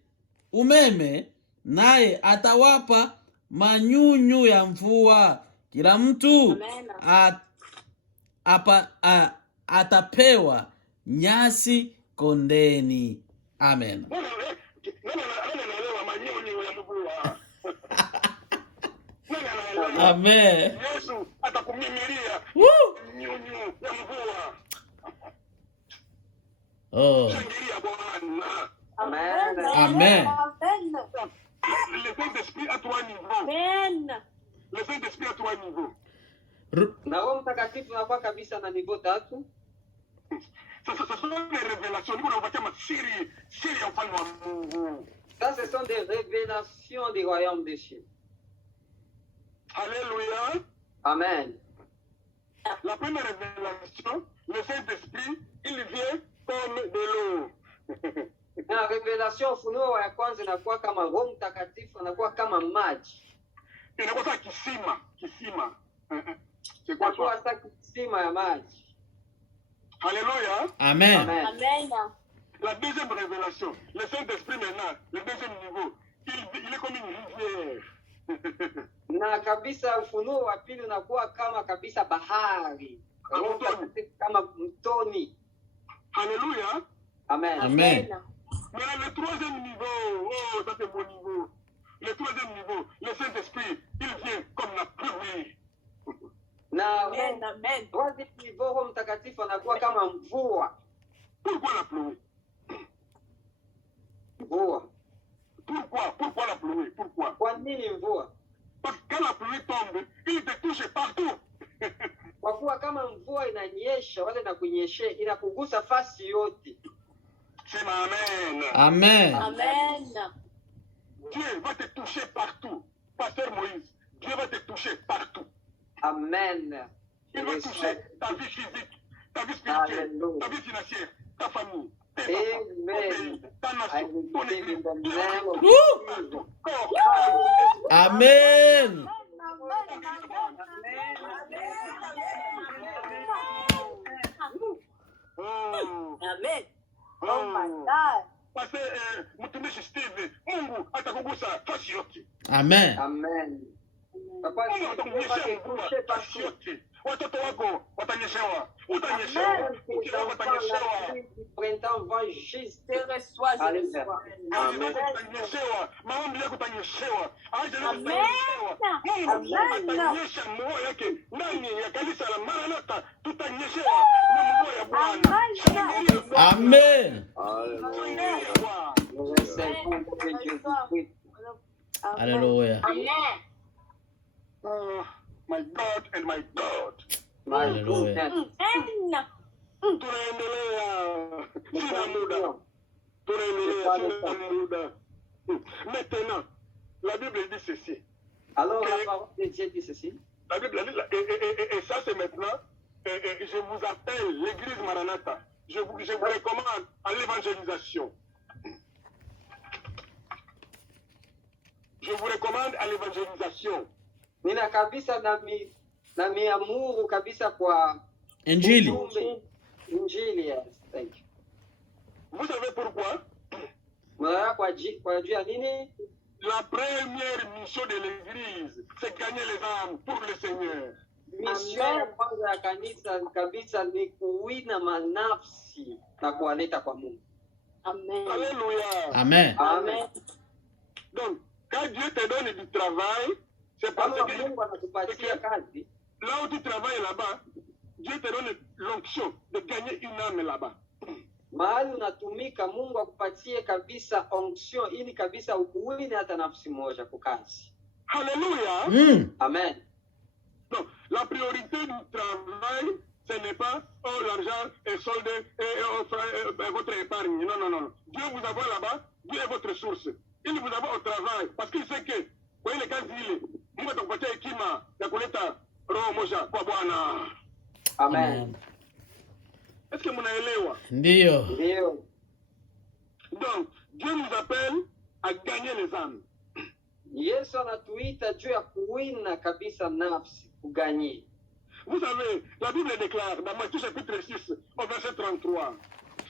umeme, naye atawapa manyunyu ya mvua. Kila mtu atapewa nyasi kondeni. Amen. Amen. Yesu atakumimilia nyunyu ya mvua. Oh. Shangilia Bwana. Amen. Amen. Le Saint-Esprit à trois niveaux. Amen. Le Saint-Esprit à trois niveaux. Na Roho Mtakatifu anakuwa kabisa na nivo tatu. Ce sont des révélations. Nous avons ma siri ya ufalme wa Mungu. Ça, ce sont des révélations du royaume des cieux. Alléluia. Amen. La première révélation, le Saint-Esprit, il vient comme de l'eau. Na revelation ufunuo ya kwanza inakuwa kama Roho Mtakatifu anakuwa kama maji. Inakuwa kisima. C'est quoi ça? Inakuwa kisima ya maji. Alléluia. Amen. Amen. Amen. La deuxième révélation, le Saint-Esprit maintenant, le deuxième niveau, il est comme une rivière. Na kabisa ufunuo wa pili unakuwa kama kabisa bahari. Roho Mtakatifu kama mtoni. Alléluia. Amen. Amen. Mais le troisième niveau, oh, ça c'est mon niveau. Le troisième niveau, le Saint-Esprit, il vient comme la pluie. Na Amen. troisième niveau, Roho Mtakatifu anakuwa kama mvua. Pourquoi la pluie? Mvua. Pourquoi la pluie? Pourquoi? Kwa nini mvua? Parce que quand la pluie tombe, il te touche partout. Kwa kuwa kama mvua inanyesha wale na kunyeshe inakugusa fasi yote. C'est amen. Amen. Amen. Dieu va te toucher partout. Pasteur Moïse, Dieu va te toucher partout. Amen. Il va toucher ta vie physique, ta vie spirituelle, ta vie financière, ta famille. Amen. I receive in the name of Woo! Amen. Amen. Oh my God. Parce que mtumishi Steve, Mungu atakugusa fasi yote. Amen. Amen. Papa, Mungu atakunyeshea mvua fasi yote. Watoto wako watanyeshewa, utanyeshewa, mke wako atanyeshewa. Printemps va juste. Je reçois, je reçois. Kazi zako utanyeshewa, maombi yako utanyeshewa, haja yako utanyeshewa. Mungu atanyesha mvua yake ndani ya kanisa la Maranatha, tutanyeshewa na mvua ya Bwana. Shangilia Bwana. Amen. Shangilia Bwana. Nous recevons de Jésus-Christ. Hallelujah. My God and my God. My Hallelujah. goodness. Tunaendelea, sina muda. Tunaendelea, sina muda. Maintenant, la Bible dit ceci. Alors, la parole de Dieu dit ceci. La Bible dit, et ça c'est maintenant, je vous appelle l'église Maranatha. Je vous recommande à l'évangélisation. Je vous recommande à l'évangélisation. Nina kabisa na miamuru kabisa kwa Injili. ujumbe. Injili, yes. Thank you. Vous savez pourquoi? Mnaona kwa juu ya nini? La première mission de l'église, c'est gagner les âmes pour le Seigneur. Mission ya kwanza ya kanisa kabisa ni kuwina manafsi na kuwaleta kwa Mungu. Amen. Alléluia. Amen. Amen. Donc, quand Dieu te donne du travail, c'est parce Kama que Mungu anatupatia kazi, là où tu travailles là-bas, Dieu te donne l'onction de gagner une âme là-bas. mahali unatumika, Mungu akupatie kabisa onction ili kabisa ukuwine hata nafsi moja kwa kazi. Alléluia. Amen. Donc, la priorité du travail, ce n'est pas oh, l'argent est soldé et votre épargne. Non, non, non. Dieu vous envoie là-bas, Dieu est votre source. Il vous envoie au travail parce qu'il sait que, kwa ile kazi ile, Mungu atakupatia hekima ya kuleta roho moja kwa Bwana. Amen. Est-ce que mnaelewa? Ndiyo. Ndio. Donc, Dieu nous appelle à gagner les âmes. Yesu anatuita juu ya kuwina kabisa nafsi, kuganyia. Vous savez, la Bible déclare dans Matthieu chapitre 6, au verset 33,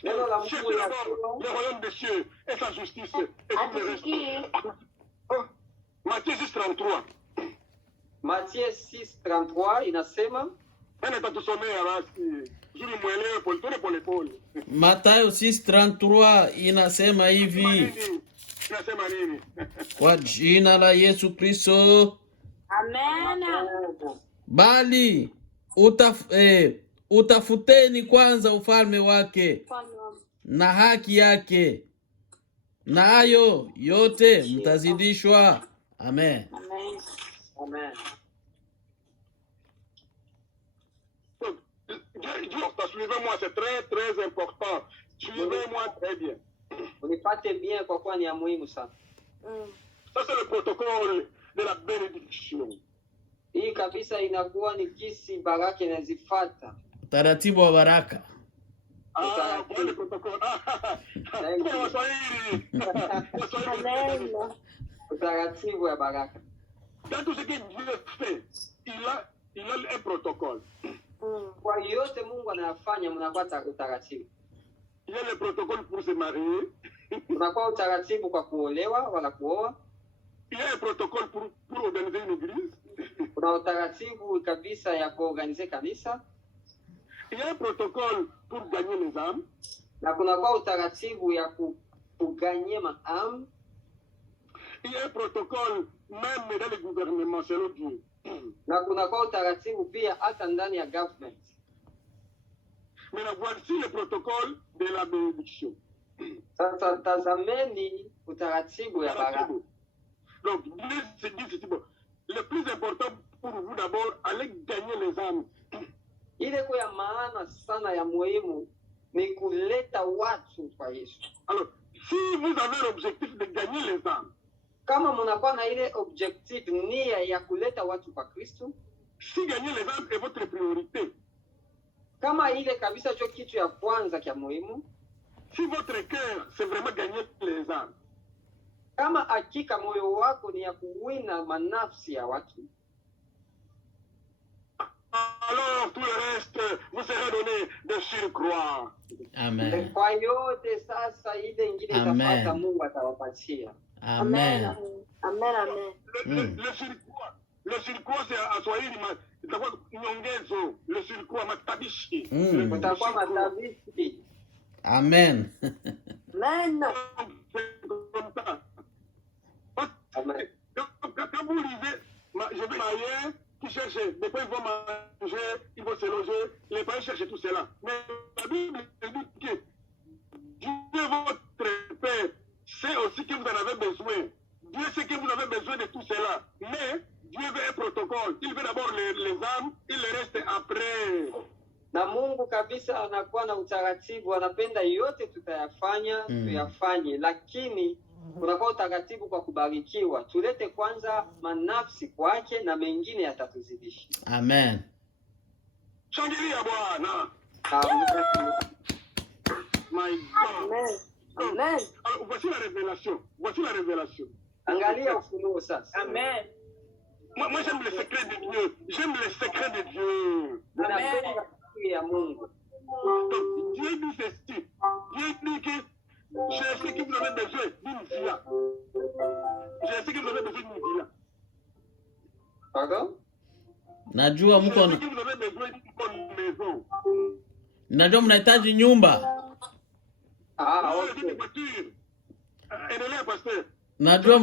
Neno la cherchez Mungu d'abord le royaume des cieux et sa justice et tout le reste. Matthieu 6, 33. Matthieu 6:33 inasema, Nani atatusomea basi? Zuri mwelewe polepole polepole. Mathayo 6:33 inasema hivi. Inasema nini? Kwa jina la Yesu Kristo, Amen. bali utafuteni kwanza ufalme wake na haki yake, na hayo yote mtazidishwa. Amen. Amen. Amen. Suivez-moi, c'est très très important. Suivez-moi très bien. Unipate bien kwa kuwa ni ya muhimu sana. Ça c'est le protocole de la bénédiction. Hii kabisa inakuwa ni kisi baraka inazifuata. Utaratibu wa baraka. Ah, voilà le protocole. Kwa Waswahili. Amen. Utaratibu ya baraka. Dans tout ce que Dieu fait, il a un protocole. Kwa yote Mungu anayafanya mnakuwa utaratibu. Il y a le protocole pour se marier. Unakuwa utaratibu kwa kuolewa wala kuoa. Il y a un protocole pour organiser une église. Kuna utaratibu kabisa ya kuorganize kanisa. Il y a un protocole pour gagner les âmes. Na kunakuwa utaratibu ya kuganyia maam. Il y a un protocole même dans le gouvernement, selon Dieu. Na kunakuwa utaratibu pia hata ndani ya government. Maintenant, voici le protocole de la bénédiction. Sasa tazameni utaratibu ya baraka. Donc, Dieu se dit ceci, bon, le plus important pour vous d'abord, allez gagner les âmes. Ile kwa ya maana sana ya muhimu ni kuleta watu kwa Yesu. Alors, si vous avez l'objectif de gagner les âmes, kama mnakuwa na ile objective nia ya kuleta watu kwa Kristo, si gagner les âmes est votre priorité, kama ile kabisa cho kitu ya kwanza kia muhimu, si votre cœur c'est vraiment gagner les âmes, kama hakika moyo wako ni ya kuwina manafsi ya watu, alors tout le reste vous sera donné de surcroît. Amen. kwa yote sasa ile ingine itapata Mungu atawapatia. Amen. Amen. Amen. Le surcroît c'est à Swahili itakuwa nyongezo, le surcroît matabishi. Utakuwa matabishi. Amen. Amen. Amen. Quand vous lisez, je vais marier, qui cherche, des fois ils vont manger, ils vont se loger, les parents cherchent tout cela. Mais la Bible dit que Dieu, votre Père, sait aussi que vous en avez besoin. Dieu sait que vous avez besoin de tout cela. Mais Dieu veut un protocole. Il veut d'abord les âmes, il le reste après. Na Mungu kabisa anakuwa na utaratibu, anapenda yote tutayafanya, tuyafanye, lakini kunakuwa utaratibu kwa kubarikiwa. Tulete kwanza manafsi kwake na mengine yatatuzidisha. Amen. Shangilia Bwana. My God. Amen. Amen. Alors, voici la révélation. Voici la révélation. Angalia ufunuo sasa. Amen. Moi j'aime le secret de Dieu. J'aime le secret de Dieu. Ninapenda siri ya Mungu. Donc, Dieu dit ceci. Dieu dit que je sais que vous avez besoin d'une villa. Je sais que vous avez besoin d'une villa. Pardon? Najua Je mko sais que vous avez besoin d'une bonne maison. najua mnahitaji nyumba. Okay. Voiture. Endelea pasteur. Najua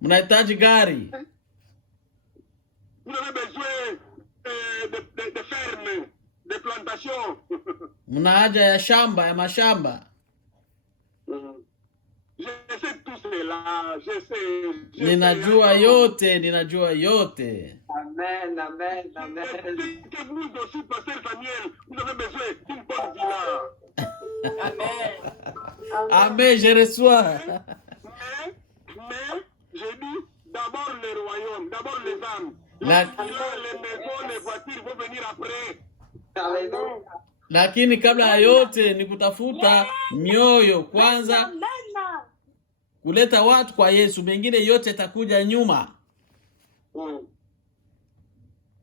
mnahitaji gari. Vous avez besoin de fermes, de plantations. Mna haja ya shamba, ya mashamba. Je sais tout cela. Je sais. Ninajua yote, ninajua yote. Amen, amen, amen. Que vous aussi, pasteur Daniel, vous avez besoin d'une bonne villa. Amen. Amen, je reçois. Mais, j'ai dit, d'abord le royaume, d'abord les âmes. Les maisons, les voitures vont venir après. Alléluia. Lakini kabla ya yote ni kutafuta mioyo kwanza, kuleta watu kwa Yesu, mengine yote itakuja nyuma.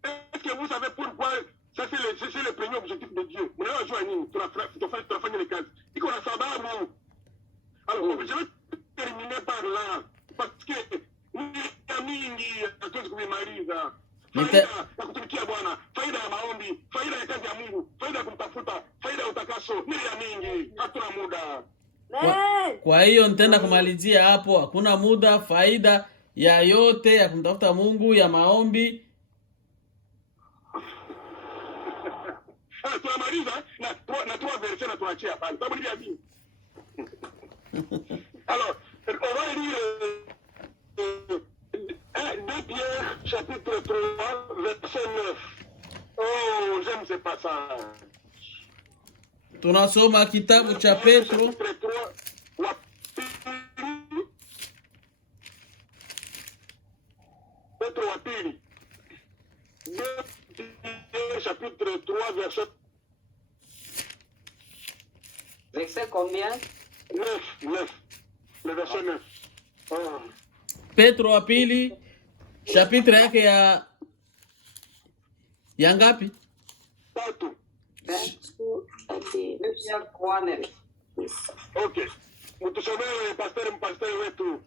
Est-ce que vous savez pourquoi ça c'est le premier objectif de Dieu? Vous allez joindre, tu vas faire les cases. Il y a sababu. Alors, je vais terminer par là parce que mingi hatuwezi kuimaliza. Faida ya kutumikia Bwana, faida ya maombi, faida ya kazi ya Mungu, faida ya kumtafuta, faida ya utakaso, ni ya mingi, hatuna muda. Kwa hiyo nitaenda kumalizia hapo, hakuna muda, faida ya yote ya kumtafuta Mungu, ya maombi. Tunamaliza na trois versets na tuachia pale. Sababu ni vipi? Alors, on va lire 2 Pierre chapitre 3 verset 9. Oh, j'aime ce passage. Tunasoma kitabu cha Petro. Petro wa pili. 2 Pierre chapitre 3 verset. Verset combien? 9. Le verset 9. Oh. Petro wa pili chapitre yake ya ngapi? 3. Okay. Mtusomee pastor wetu.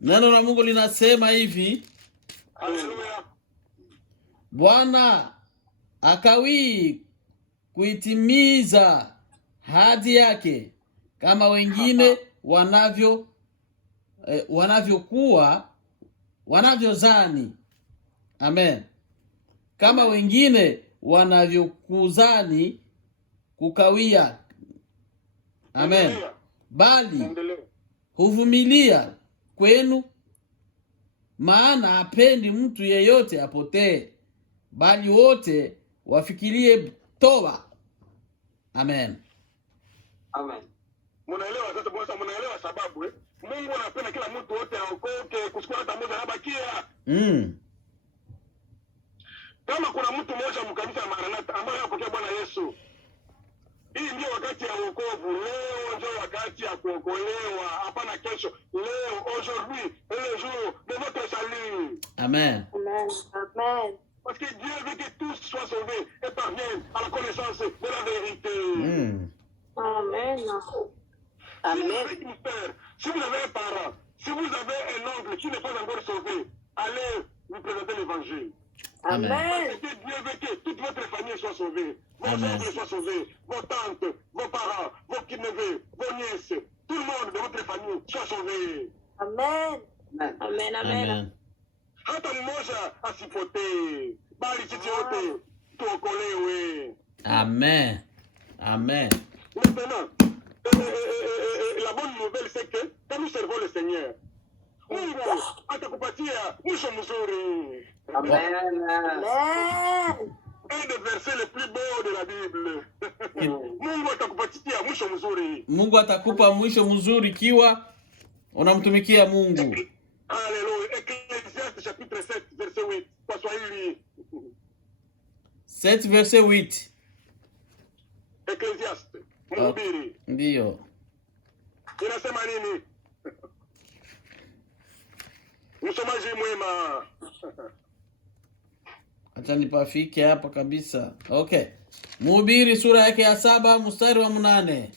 Neno la Mungu linasema hivi. Haleluya. Bwana akawii kuitimiza hadi yake kama wengine wanavyozani. Amen. Kama wengine wanavyokuzani kukawia. Amen. Bali huvumilia kwenu, maana hapendi mtu yeyote apotee, bali wote wafikirie toba. Amen. Amen. Munaelewa sasa, bwana, munaelewa sababu Mungu anapenda kila mtu wote aokoke, kusikua hata mmoja anabakia. Kama kuna mtu mmoja mkanisa ya Maranatha ambaye anapokea Bwana Yesu, Hii ndio wakati ya wokovu. Leo ndio wakati ya kuokolewa, hapana kesho. Leo, aujourd'hui, est le jour de votre salut. Amen. Amen. Amen. Parce que Dieu veut que tous soient sauvés et parviennent à la connaissance de la vérité. Amen. Si vous avez une père, si vous avez un parent, si vous avez un oncle qui n'est pas encore sauvé, allez lui présenter l'évangile. Amen. Parce que Dieu veut que toute votre famille soit sauvée. Vos oncles soient sauvés, vos tantes, vos parents, vos neveux, vos nièces, tout le monde de votre famille soit sauvé. Amen. Amen. Amen. Hata mmoja asipotee, bali sisi wote tuokolewe. Amen. Amen. Maintenant, la bonne nouvelle c'est que quand nous servons le Seigneur, Mungu atakupatia mwisho mzuri. Amen. Amen. Un des versets les plus beaux de la Bible. Mungu atakupatia mwisho mzuri. Mungu atakupa mwisho mzuri ikiwa unamtumikia Mungu. Alléluia. Ecclésiaste chapitre 7 verset 8. Kwa Swahili. 7 verset 8. Ecclésiaste. Mhubiri. Ndio. Inasema nini? Msomaji mwema. Acha nipafike hapa kabisa. Okay. Mhubiri sura yake ya 7 mstari wa 8.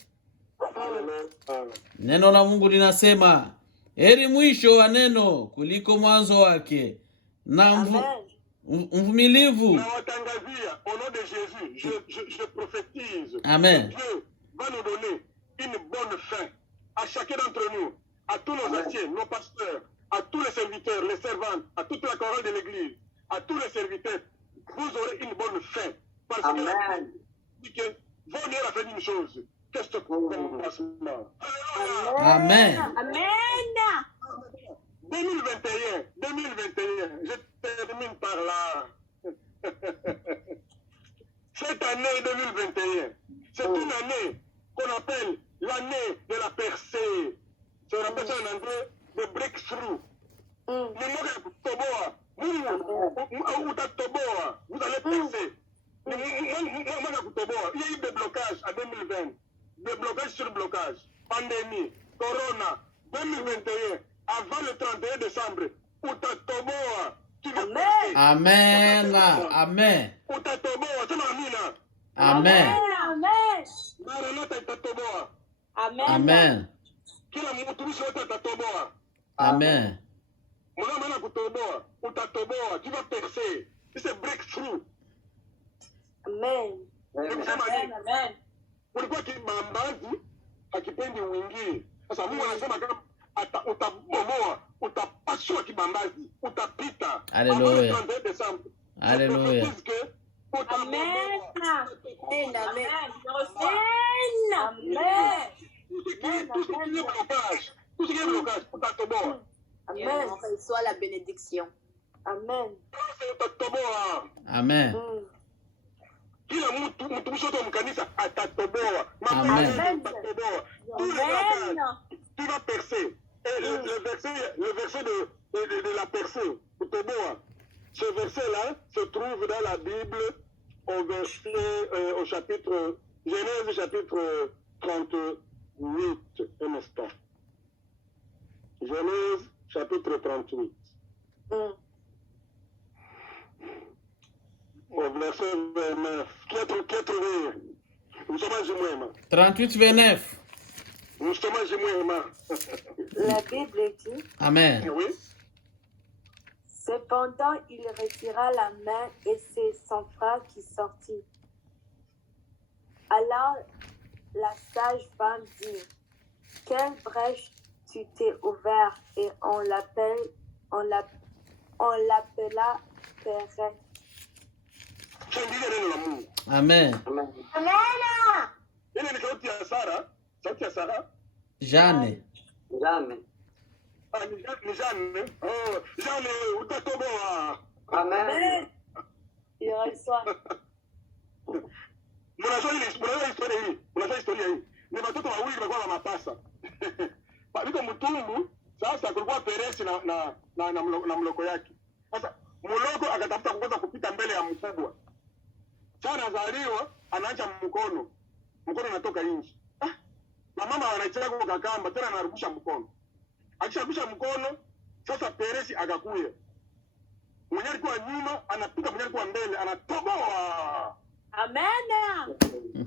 Neno la Mungu linasema, heri mwisho wa neno kuliko mwanzo wake, na mvumilivu. Na watangazia au nom de Jésus, je prophétise. Amen. Dieu va nous donner une bonne fin à chacun d'entre nous, à tous nos anciens, nos pasteurs, à tous les serviteurs, les servantes, à toute la chorale de l'église, à tous les serviteurs. Vous aurez une bonne fin. Parce que vous n'avez fait une chose. Qu'est-ce que commencement? Amen. Amen. 2021, je termine par là. Cette année 2021, c'est une année qu'on appelle l'année de la percée. On appelle ça en anglais the breakthrough. Vous allez percer. Il y a eu des blocages en 2020. Des blocages sur blocage. Pandémie, Corona, 2021, avant le 31 décembre. Utatoboa. Amen. Amen. Utatoboa. Amen. Amen. Maranatha itatoboa. Amen. Amen. Kila mtumishi wote atatoboa. Amen. Mwana kutoboa, utatoboa, tu vas percer. C'est breakthrough. Amen. Amen. Kulikuwa kibambazi hakipendi uingie. Sasa Mungu anasema kama utabomoa, utapasua kibambazi, utapita. Hallelujah. Hallelujah. Amen. Amen. Amen. Tout ce qui est blocage, utatoboa. Amen. Soit la bénédiction. Amen. Utatoboa. Amen. Kila mtumishi wote wa kanisa atatoboa. Amen. Tu vas percer. Et le verset de la percée, Utoboa. Ce verset-là se trouve dans la Bible au chapitre Genèse chapitre 38. Un instant. Genèse chapitre 38. Au verset 29. Qui a trouvé? Nous sommes à Jumouema. 38, 29. Nous sommes à Jumouema. La Bible dit. Amen. Oui. Cependant, il retira la main et c'est son frère qui sortit. Alors, la sage femme dit, quelle brèche tu t'es ouvert, et on l'appela Père. Amen. Ile ni sauti ya Sara. Sauti ya Sara. Jeanne. Jamais. Ni Jeanne. Oh, Jeanne, utatoboa. Amen. Il reçoit. Mnajua historia hii. Ni watoto wawili walikuwa na mapasa. Paliko mtumbu, sasa kulikuwa Peresi na mloko yake. Sasa mloko akatafuta kuweza kupita mbele ya mkubwa. Sana anazaliwa, anaacha mkono. mkono unatoka nje. Na mama anacheza kwa kakamba tena anarudisha mkono. Akisharudisha mkono sasa Peresi akakuya. Mwenye alikuwa nyuma anapita mwenye alikuwa mbele anatoboa. Amen.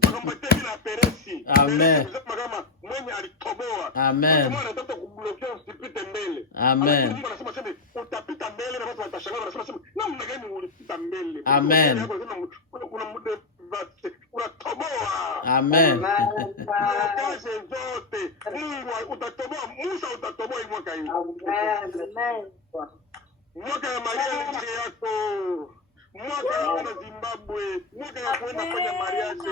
Akambatia bila Peresi. Amen. Kama mwenye alitoboa. Amen. Mwana anataka kublokea usipite mbele. Amen. Mungu anasema sema utapita mbele na watu watashangaa wanasema namna gani ulipita mbele. Amen. Unatoboa. Amen. Kazi zote Mungu utatoboa. Musa utatoboa mwaka hii. Amen. Mwaka ya Maria nchi yako. Mwaka ya kwenda Zimbabwe. Mwaka ya kwenda kwenye mariachi.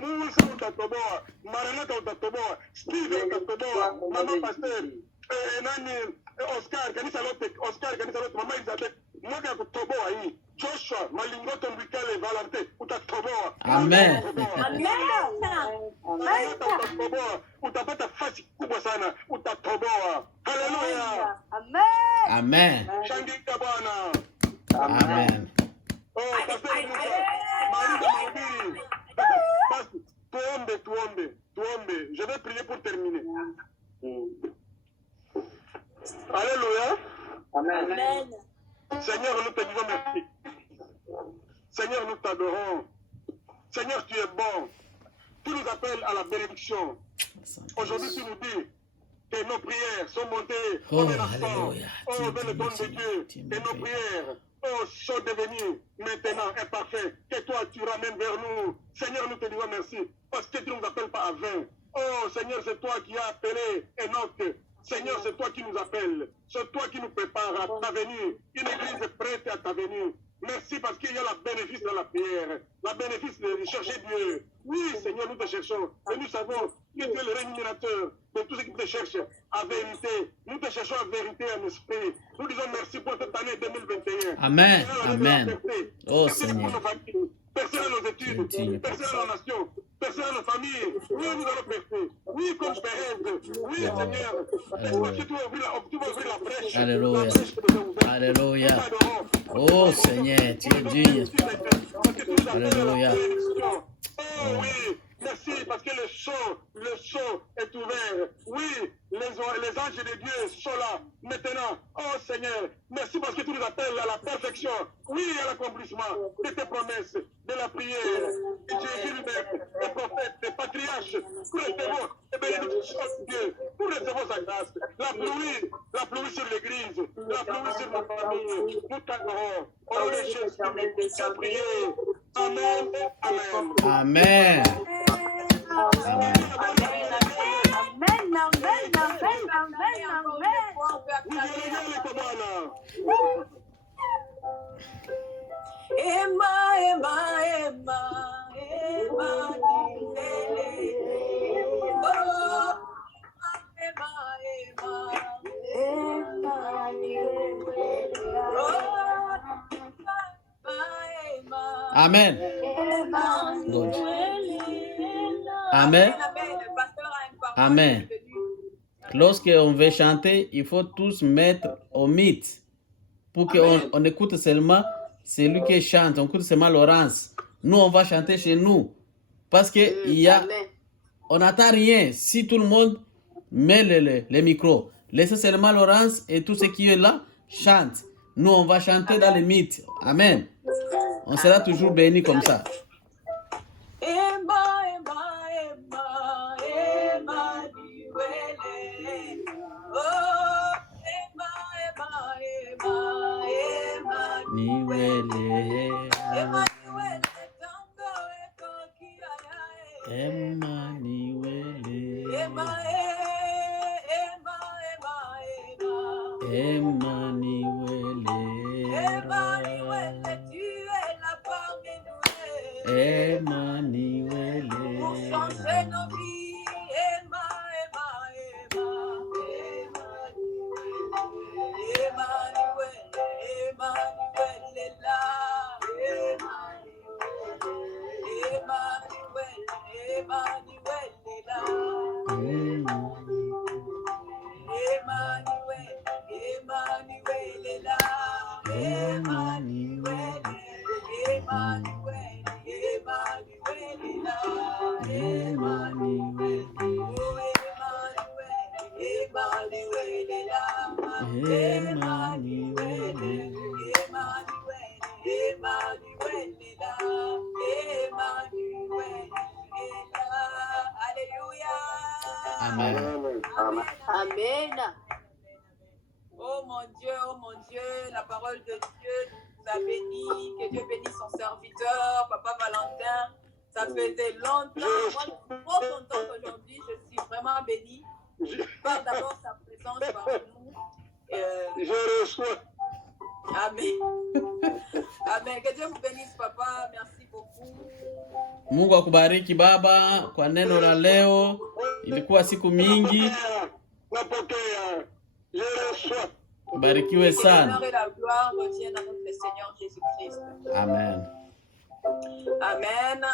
Musa utatoboa. Maranatha utatoboa. Steve utatoboa. Mama Pastor. Oscar kanisa lote. Mama Elizabeth. Mwaka ya kutoboa hii. Joshua Malingoto Mbikale Valente utatoboa. Amen. Utatoboa. Utapata fasi kubwa sana. Utatoboa. Haleluya. Amen. Shangilia Bwana. Amen. Pastor Musa. Maria mahubiri. Basi tuombe. Je vais prier pour terminer. Alléluia. Amen. Seigneur, nous te disons merci. Seigneur, nous t'adorons. Seigneur, tu es bon. Tu nous appelles à la bénédiction. Aujourd'hui, tu nous dis que nos prières sont montées comme un enfant. Oh, dans le trône de Dieu. Et nos prières, sont devenues maintenant imparfaites. Que toi, tu ramènes vers nous. Seigneur, nous te disons merci. Parce que tu ne nous appelles pas à vain. Oh, Seigneur, c'est toi qui as appelé Enoch. Seigneur, c'est toi qui nous appelles. C'est toi qui nous prépare à ta venue. Une église prête à ta venue. Merci parce qu'il y a la bénéfice dans la prière. La bénéfice de chercher Dieu. Oui, Seigneur, nous te cherchons. Et nous savons que tu es le rémunérateur de tous ceux qui te cherchent à vérité. Nous te cherchons à vérité en esprit. Nous disons merci pour cette année 2021. Amen. Amen. Oh Seigneur. Percer nos études, percer nos nations, percer nos familles. Oui, nous allons percer. Oui, comme Pérez. Oui, Seigneur. Est-ce que tu vas ouvrir la brèche? Alléluia. Alléluia. Oh Seigneur, tu es digne. Alléluia. Oh oui. Merci parce que le show est ouvert. Oui, les anges de Dieu sont là maintenant. Oh Seigneur, merci parce que tu nous appelles à la perfection. Oui, à l'accomplissement de tes promesses, de la prière. Et Jésus lui-même, les prophètes, les patriarches, nous recevons les bénédictions de Dieu. Nous recevons sa grâce. La pluie sur l'église, la pluie sur nos familles. Nous t'adorons. Oh Jésus, nous prier. Amen. Amen. Amen. Amen. God. Amen. Amen. Lorsqu'on veut chanter, il faut tous mettre au mythe pour qu'on écoute seulement celui qui chante. On écoute seulement Laurence. Nous, on va chanter chez nous. Parce que on n'attend rien. Si tout le monde met le micro, laissez seulement Laurence et tout ce qui est là chante. Nous, on va chanter dans le mythe. Amen. On sera toujours bénis comme ça. Emmanuel, Emmanuel, Emmanuel. Emmanuel est là. Emmanuel est là. Emmanuel est là. Alléluia. Amen. Amen. Oh mon Dieu, la parole de Dieu nous a bénis. Que Dieu bénisse son serviteur, Papa Valentin. Ça faisait longtemps. Moi, je suis trop contente aujourd'hui. Je suis vraiment bénie par d'abord sa présence parmi nous. Je reçois. Amen. Amen. Que Dieu vous bénisse, Papa. Merci beaucoup. Mungu akubariki baba kwa neno la leo. Ilikuwa siku mingi. Napokea. Je reçois. Barikiwe sana. Que l'honneur et la gloire reviennent à notre Seigneur Jésus-Christ. Amen. Amen.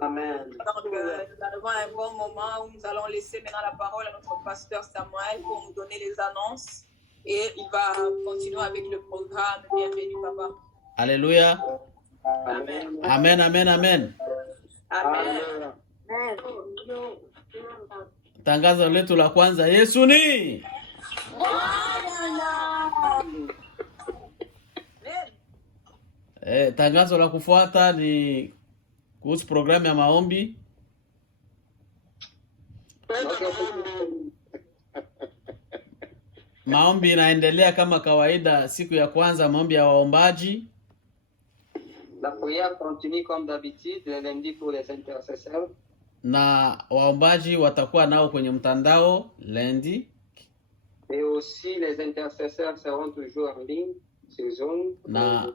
Amen. Donc, nous arrivons à un bon moment où nous allons laisser maintenant la parole à notre pasteur Samuel pour nous donner les annonces. Et il va continuer avec le programme. Bienvenue, Papa. Alléluia. Amen. Amen, amen, amen. Amen. Tangazo letu la kwanza, Yesu ni tangazo la kufuata ni kuhusu programu ya maombi. Maombi inaendelea kama kawaida. Siku ya kwanza maombi ya waombaji. La prière continue comme d'habitude, le lundi pour les intercesseurs. Na waombaji watakuwa nao kwenye mtandao lundi. Et aussi les intercesseurs seront toujours en ligne sur Zoom. Na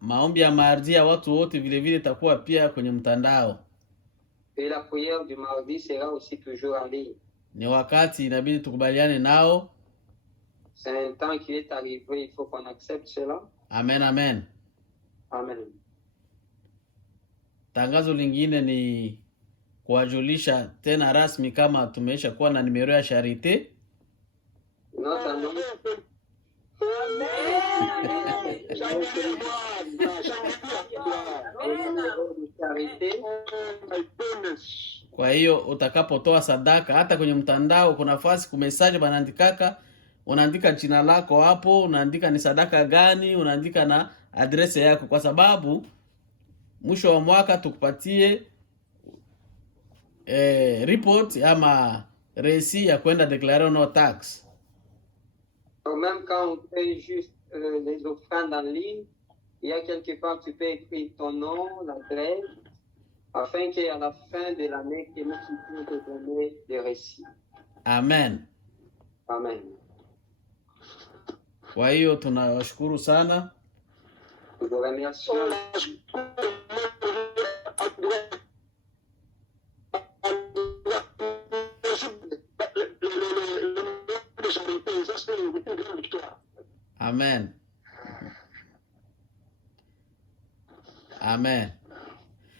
maombi ya mardi ya watu wote vile vile itakuwa pia kwenye mtandao. Et la prière du mardi sera aussi toujours en ligne. Ni wakati inabidi tukubaliane nao. C'est un temps qui est arrivé, il faut qu'on accepte cela. Amen, amen. Amen. Tangazo lingine ni kuwajulisha tena rasmi kama tumeisha kuwa na nimero ya Charite. Notre annonce. Kwa hiyo utakapotoa sadaka hata kwenye mtandao kuna nafasi kumesaje banaandikaka, unaandika jina lako hapo, unaandika ni sadaka gani, unaandika na adrese yako, kwa sababu mwisho wa mwaka tukupatie report ama resi ya kwenda declarer no tax. Même quand on fait juste les offrandes en ligne, il y a quelque part tu peux écrire ton nom, l'adresse, afin qu'à la fin de l'année, que nous puissions te donner des récits. Amen. Amen. Kwa hiyo tunawashukuru sana. Nous vous remercions. Amen. Amen.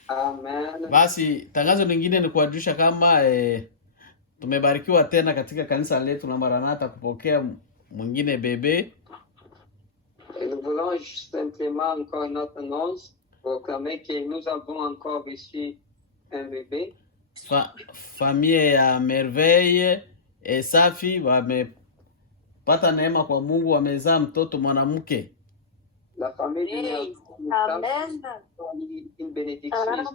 Amen. Basi tangazo lingine ni kuwajulisha kama tumebarikiwa tena katika kanisa letu la Maranatha kupokea mwingine bebe. Et nous voulons simplement encore une autre annonce, proclamer que nous avons encore reçu un bébé. Familia ya Merveille Safi wamepata neema kwa Mungu, wamezaa mtoto mwanamke. La famille Amen. Une bénédiction,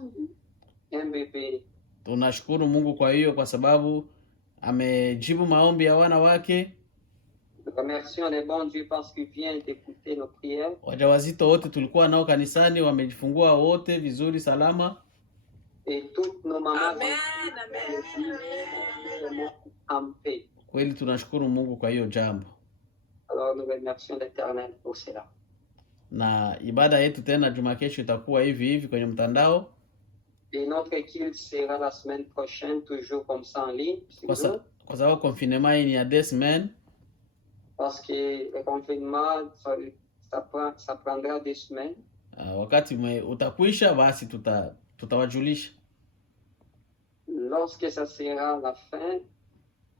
un bébé. Tunashukuru Mungu kwa hiyo, kwa sababu amejibu maombi ya wana wake. Nous remercions le bon Dieu parce qu'il vient d'écouter nos prières. Wajawazito wote tulikuwa nao kanisani wamejifungua wote vizuri salama. Et toutes nos mamans Amen. Amen. en paix. Kweli tunashukuru Mungu kwa hiyo jambo. Alors nous remercions l'Éternel pour cela. Na ibada yetu tena juma kesho itakuwa hivi kwenye mtandao. Et notre culte sera la semaine prochaine, toujours comme ça en ligne. Kwa sababu confinement hii ni ya 2 semaines. Parce que le confinement, ça prendra 2 semaines. Wakati utakwisha basi tutawajulisha. Lorsque ça sera la fin,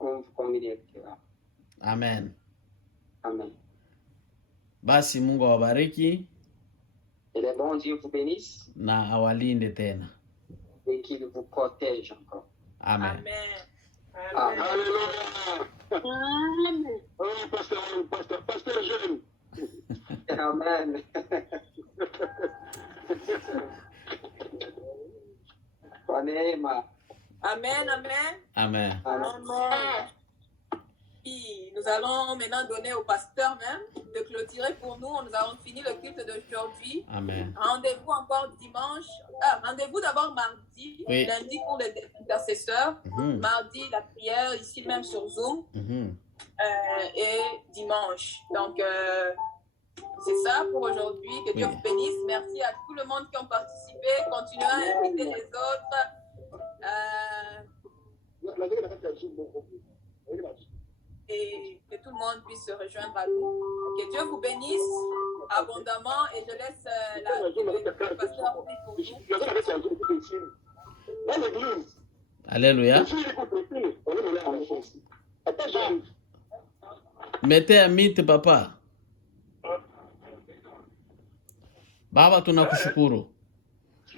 on communiquera. Amen. Amen. Basi Mungu awabariki. Et le bon Dieu vous bénisse. Na awalinde tena. Et qu'il vous protège encore. Amen. Amen. Alléluia. Oh, pasteur jeune. Amen. Kwa neema. Amen, amen. Amen. Amen. Nous allons maintenant donner au pasteur même de clôturer pour nous. Nous avons fini le culte d'aujourd'hui. Amen. Rendez-vous encore dimanche. Rendez-vous d'abord mardi, Oui. lundi pour les intercesseurs. Mardi, la prière ici même sur Zoom. Et dimanche. Donc, c'est ça pour aujourd'hui. Que Dieu vous bénisse. Merci à tout le monde qui ont participé. Continuez à inviter les autres. Et que tout le monde puisse se rejoindre à nous. Que Dieu vous bénisse abondamment et je laisse le pasteur pour nous. Alléluia. Mettez à mute papa. Baba, tunakushukuru.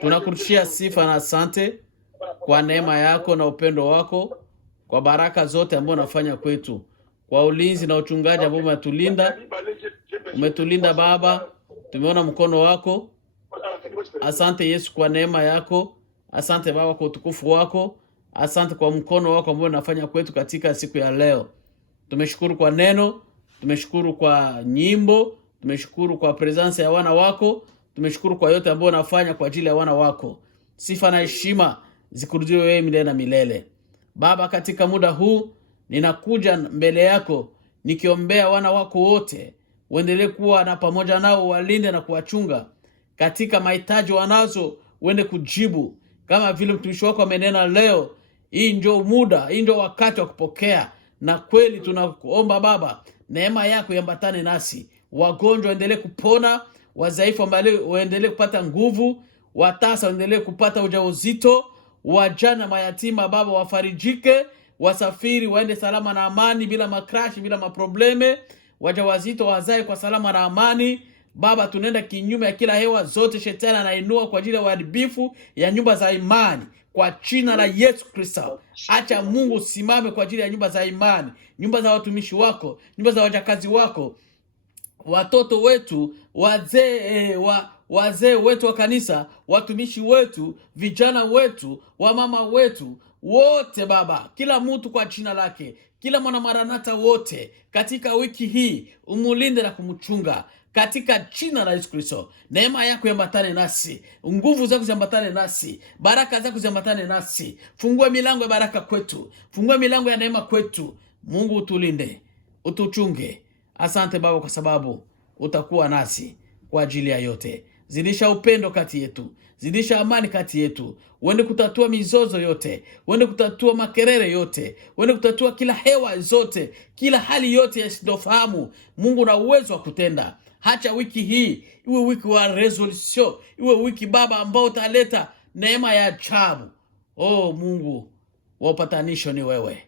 Tunakurudishia sifa na asante kwa neema yako na upendo wako, kwa baraka zote ambazo unafanya kwetu, kwa ulinzi na uchungaji ambao umetulinda. Umetulinda Baba, tumeona mkono wako. Asante Yesu kwa neema yako. Asante Baba kwa utukufu wako. Asante kwa mkono wako ambao unafanya kwetu katika siku ya leo. Tumeshukuru kwa neno, tumeshukuru kwa nyimbo, tumeshukuru kwa presence ya wana wako, tumeshukuru kwa yote ambayo unafanya kwa ajili ya wana wako. Sifa na heshima zikurudiwe wewe milele na milele. Baba, katika muda huu ninakuja mbele yako nikiombea wana wako wote, uendelee kuwa na pamoja nao, walinde na kuwachunga katika mahitaji wanazo, uende kujibu kama vile mtumishi wako amenena leo. Hii ndio muda, hii ndio wakati wa kupokea, na kweli tunakuomba Baba, neema yako iambatane nasi. Wagonjwa waendelee kupona, wadhaifu waendelee kupata nguvu, watasa waendelee kupata ujauzito, wajana mayatima Baba wafarijike, wasafiri waende salama na amani bila makrashi, bila maprobleme, wajawazito wazae kwa salama na amani. Baba, tunaenda kinyume ya kila hewa zote shetani anainua kwa ajili ya uharibifu ya nyumba za imani kwa jina la Yesu Kristo. Acha Mungu simame kwa ajili ya nyumba za imani, nyumba za watumishi wako, nyumba za wajakazi wako, watoto wetu, wazee wetu wa kanisa, watumishi wetu, vijana wetu, wamama wetu wote Baba, kila mtu kwa jina lake, kila mwana maranata wote katika wiki hii umulinde na kumchunga katika jina la Yesu Kristo. Neema yako iambatane nasi, nguvu zako ziambatane nasi, baraka zako ziambatane nasi. Fungua milango ya baraka kwetu, fungua milango ya neema kwetu. Mungu utulinde, utuchunge. Asante Baba kwa sababu utakuwa nasi kwa ajili ya yote. Zidisha upendo kati yetu, zidisha amani kati yetu. Uende kutatua mizozo yote, uende kutatua makerere yote, uende kutatua kila hewa zote, kila hali yote ya sintofahamu. Mungu na uwezo wa kutenda. Hacha wiki hii iwe wiki wa resolution, iwe wiki Baba ambao utaleta neema ya ajabu. Oh Mungu wa upatanisho ni wewe.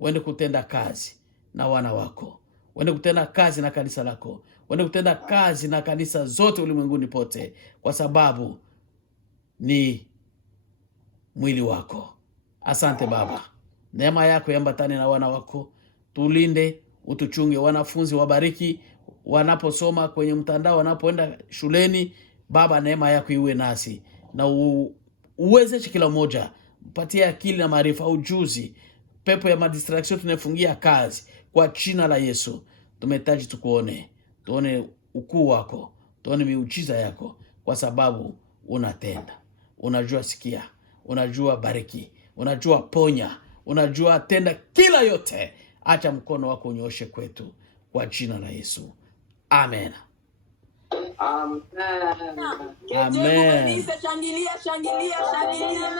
Uende kutenda kazi na wana wako, uende kutenda kazi na kanisa lako, uende kutenda kazi na kanisa zote ulimwenguni pote, kwa sababu ni mwili wako. Asante Baba, neema yako iambatane na wana wako. Tulinde, utuchunge. Wanafunzi wabariki wanaposoma kwenye mtandao, wanapoenda shuleni Baba, neema yako iwe nasi na uwezeshe kila mmoja, mpatie akili na maarifa, ujuzi. Pepo ya madistraction tunafungia kazi kwa jina la Yesu. Tumehitaji tukuone, tuone ukuu wako, tuone miujiza yako, kwa sababu unatenda, unajua sikia, unajua bariki, unajua ponya, unajua tenda kila yote. Acha mkono wako unyoshe kwetu kwa jina la Yesu. Amen. Amen. Amen. Shangilia, shangilia, shangilia.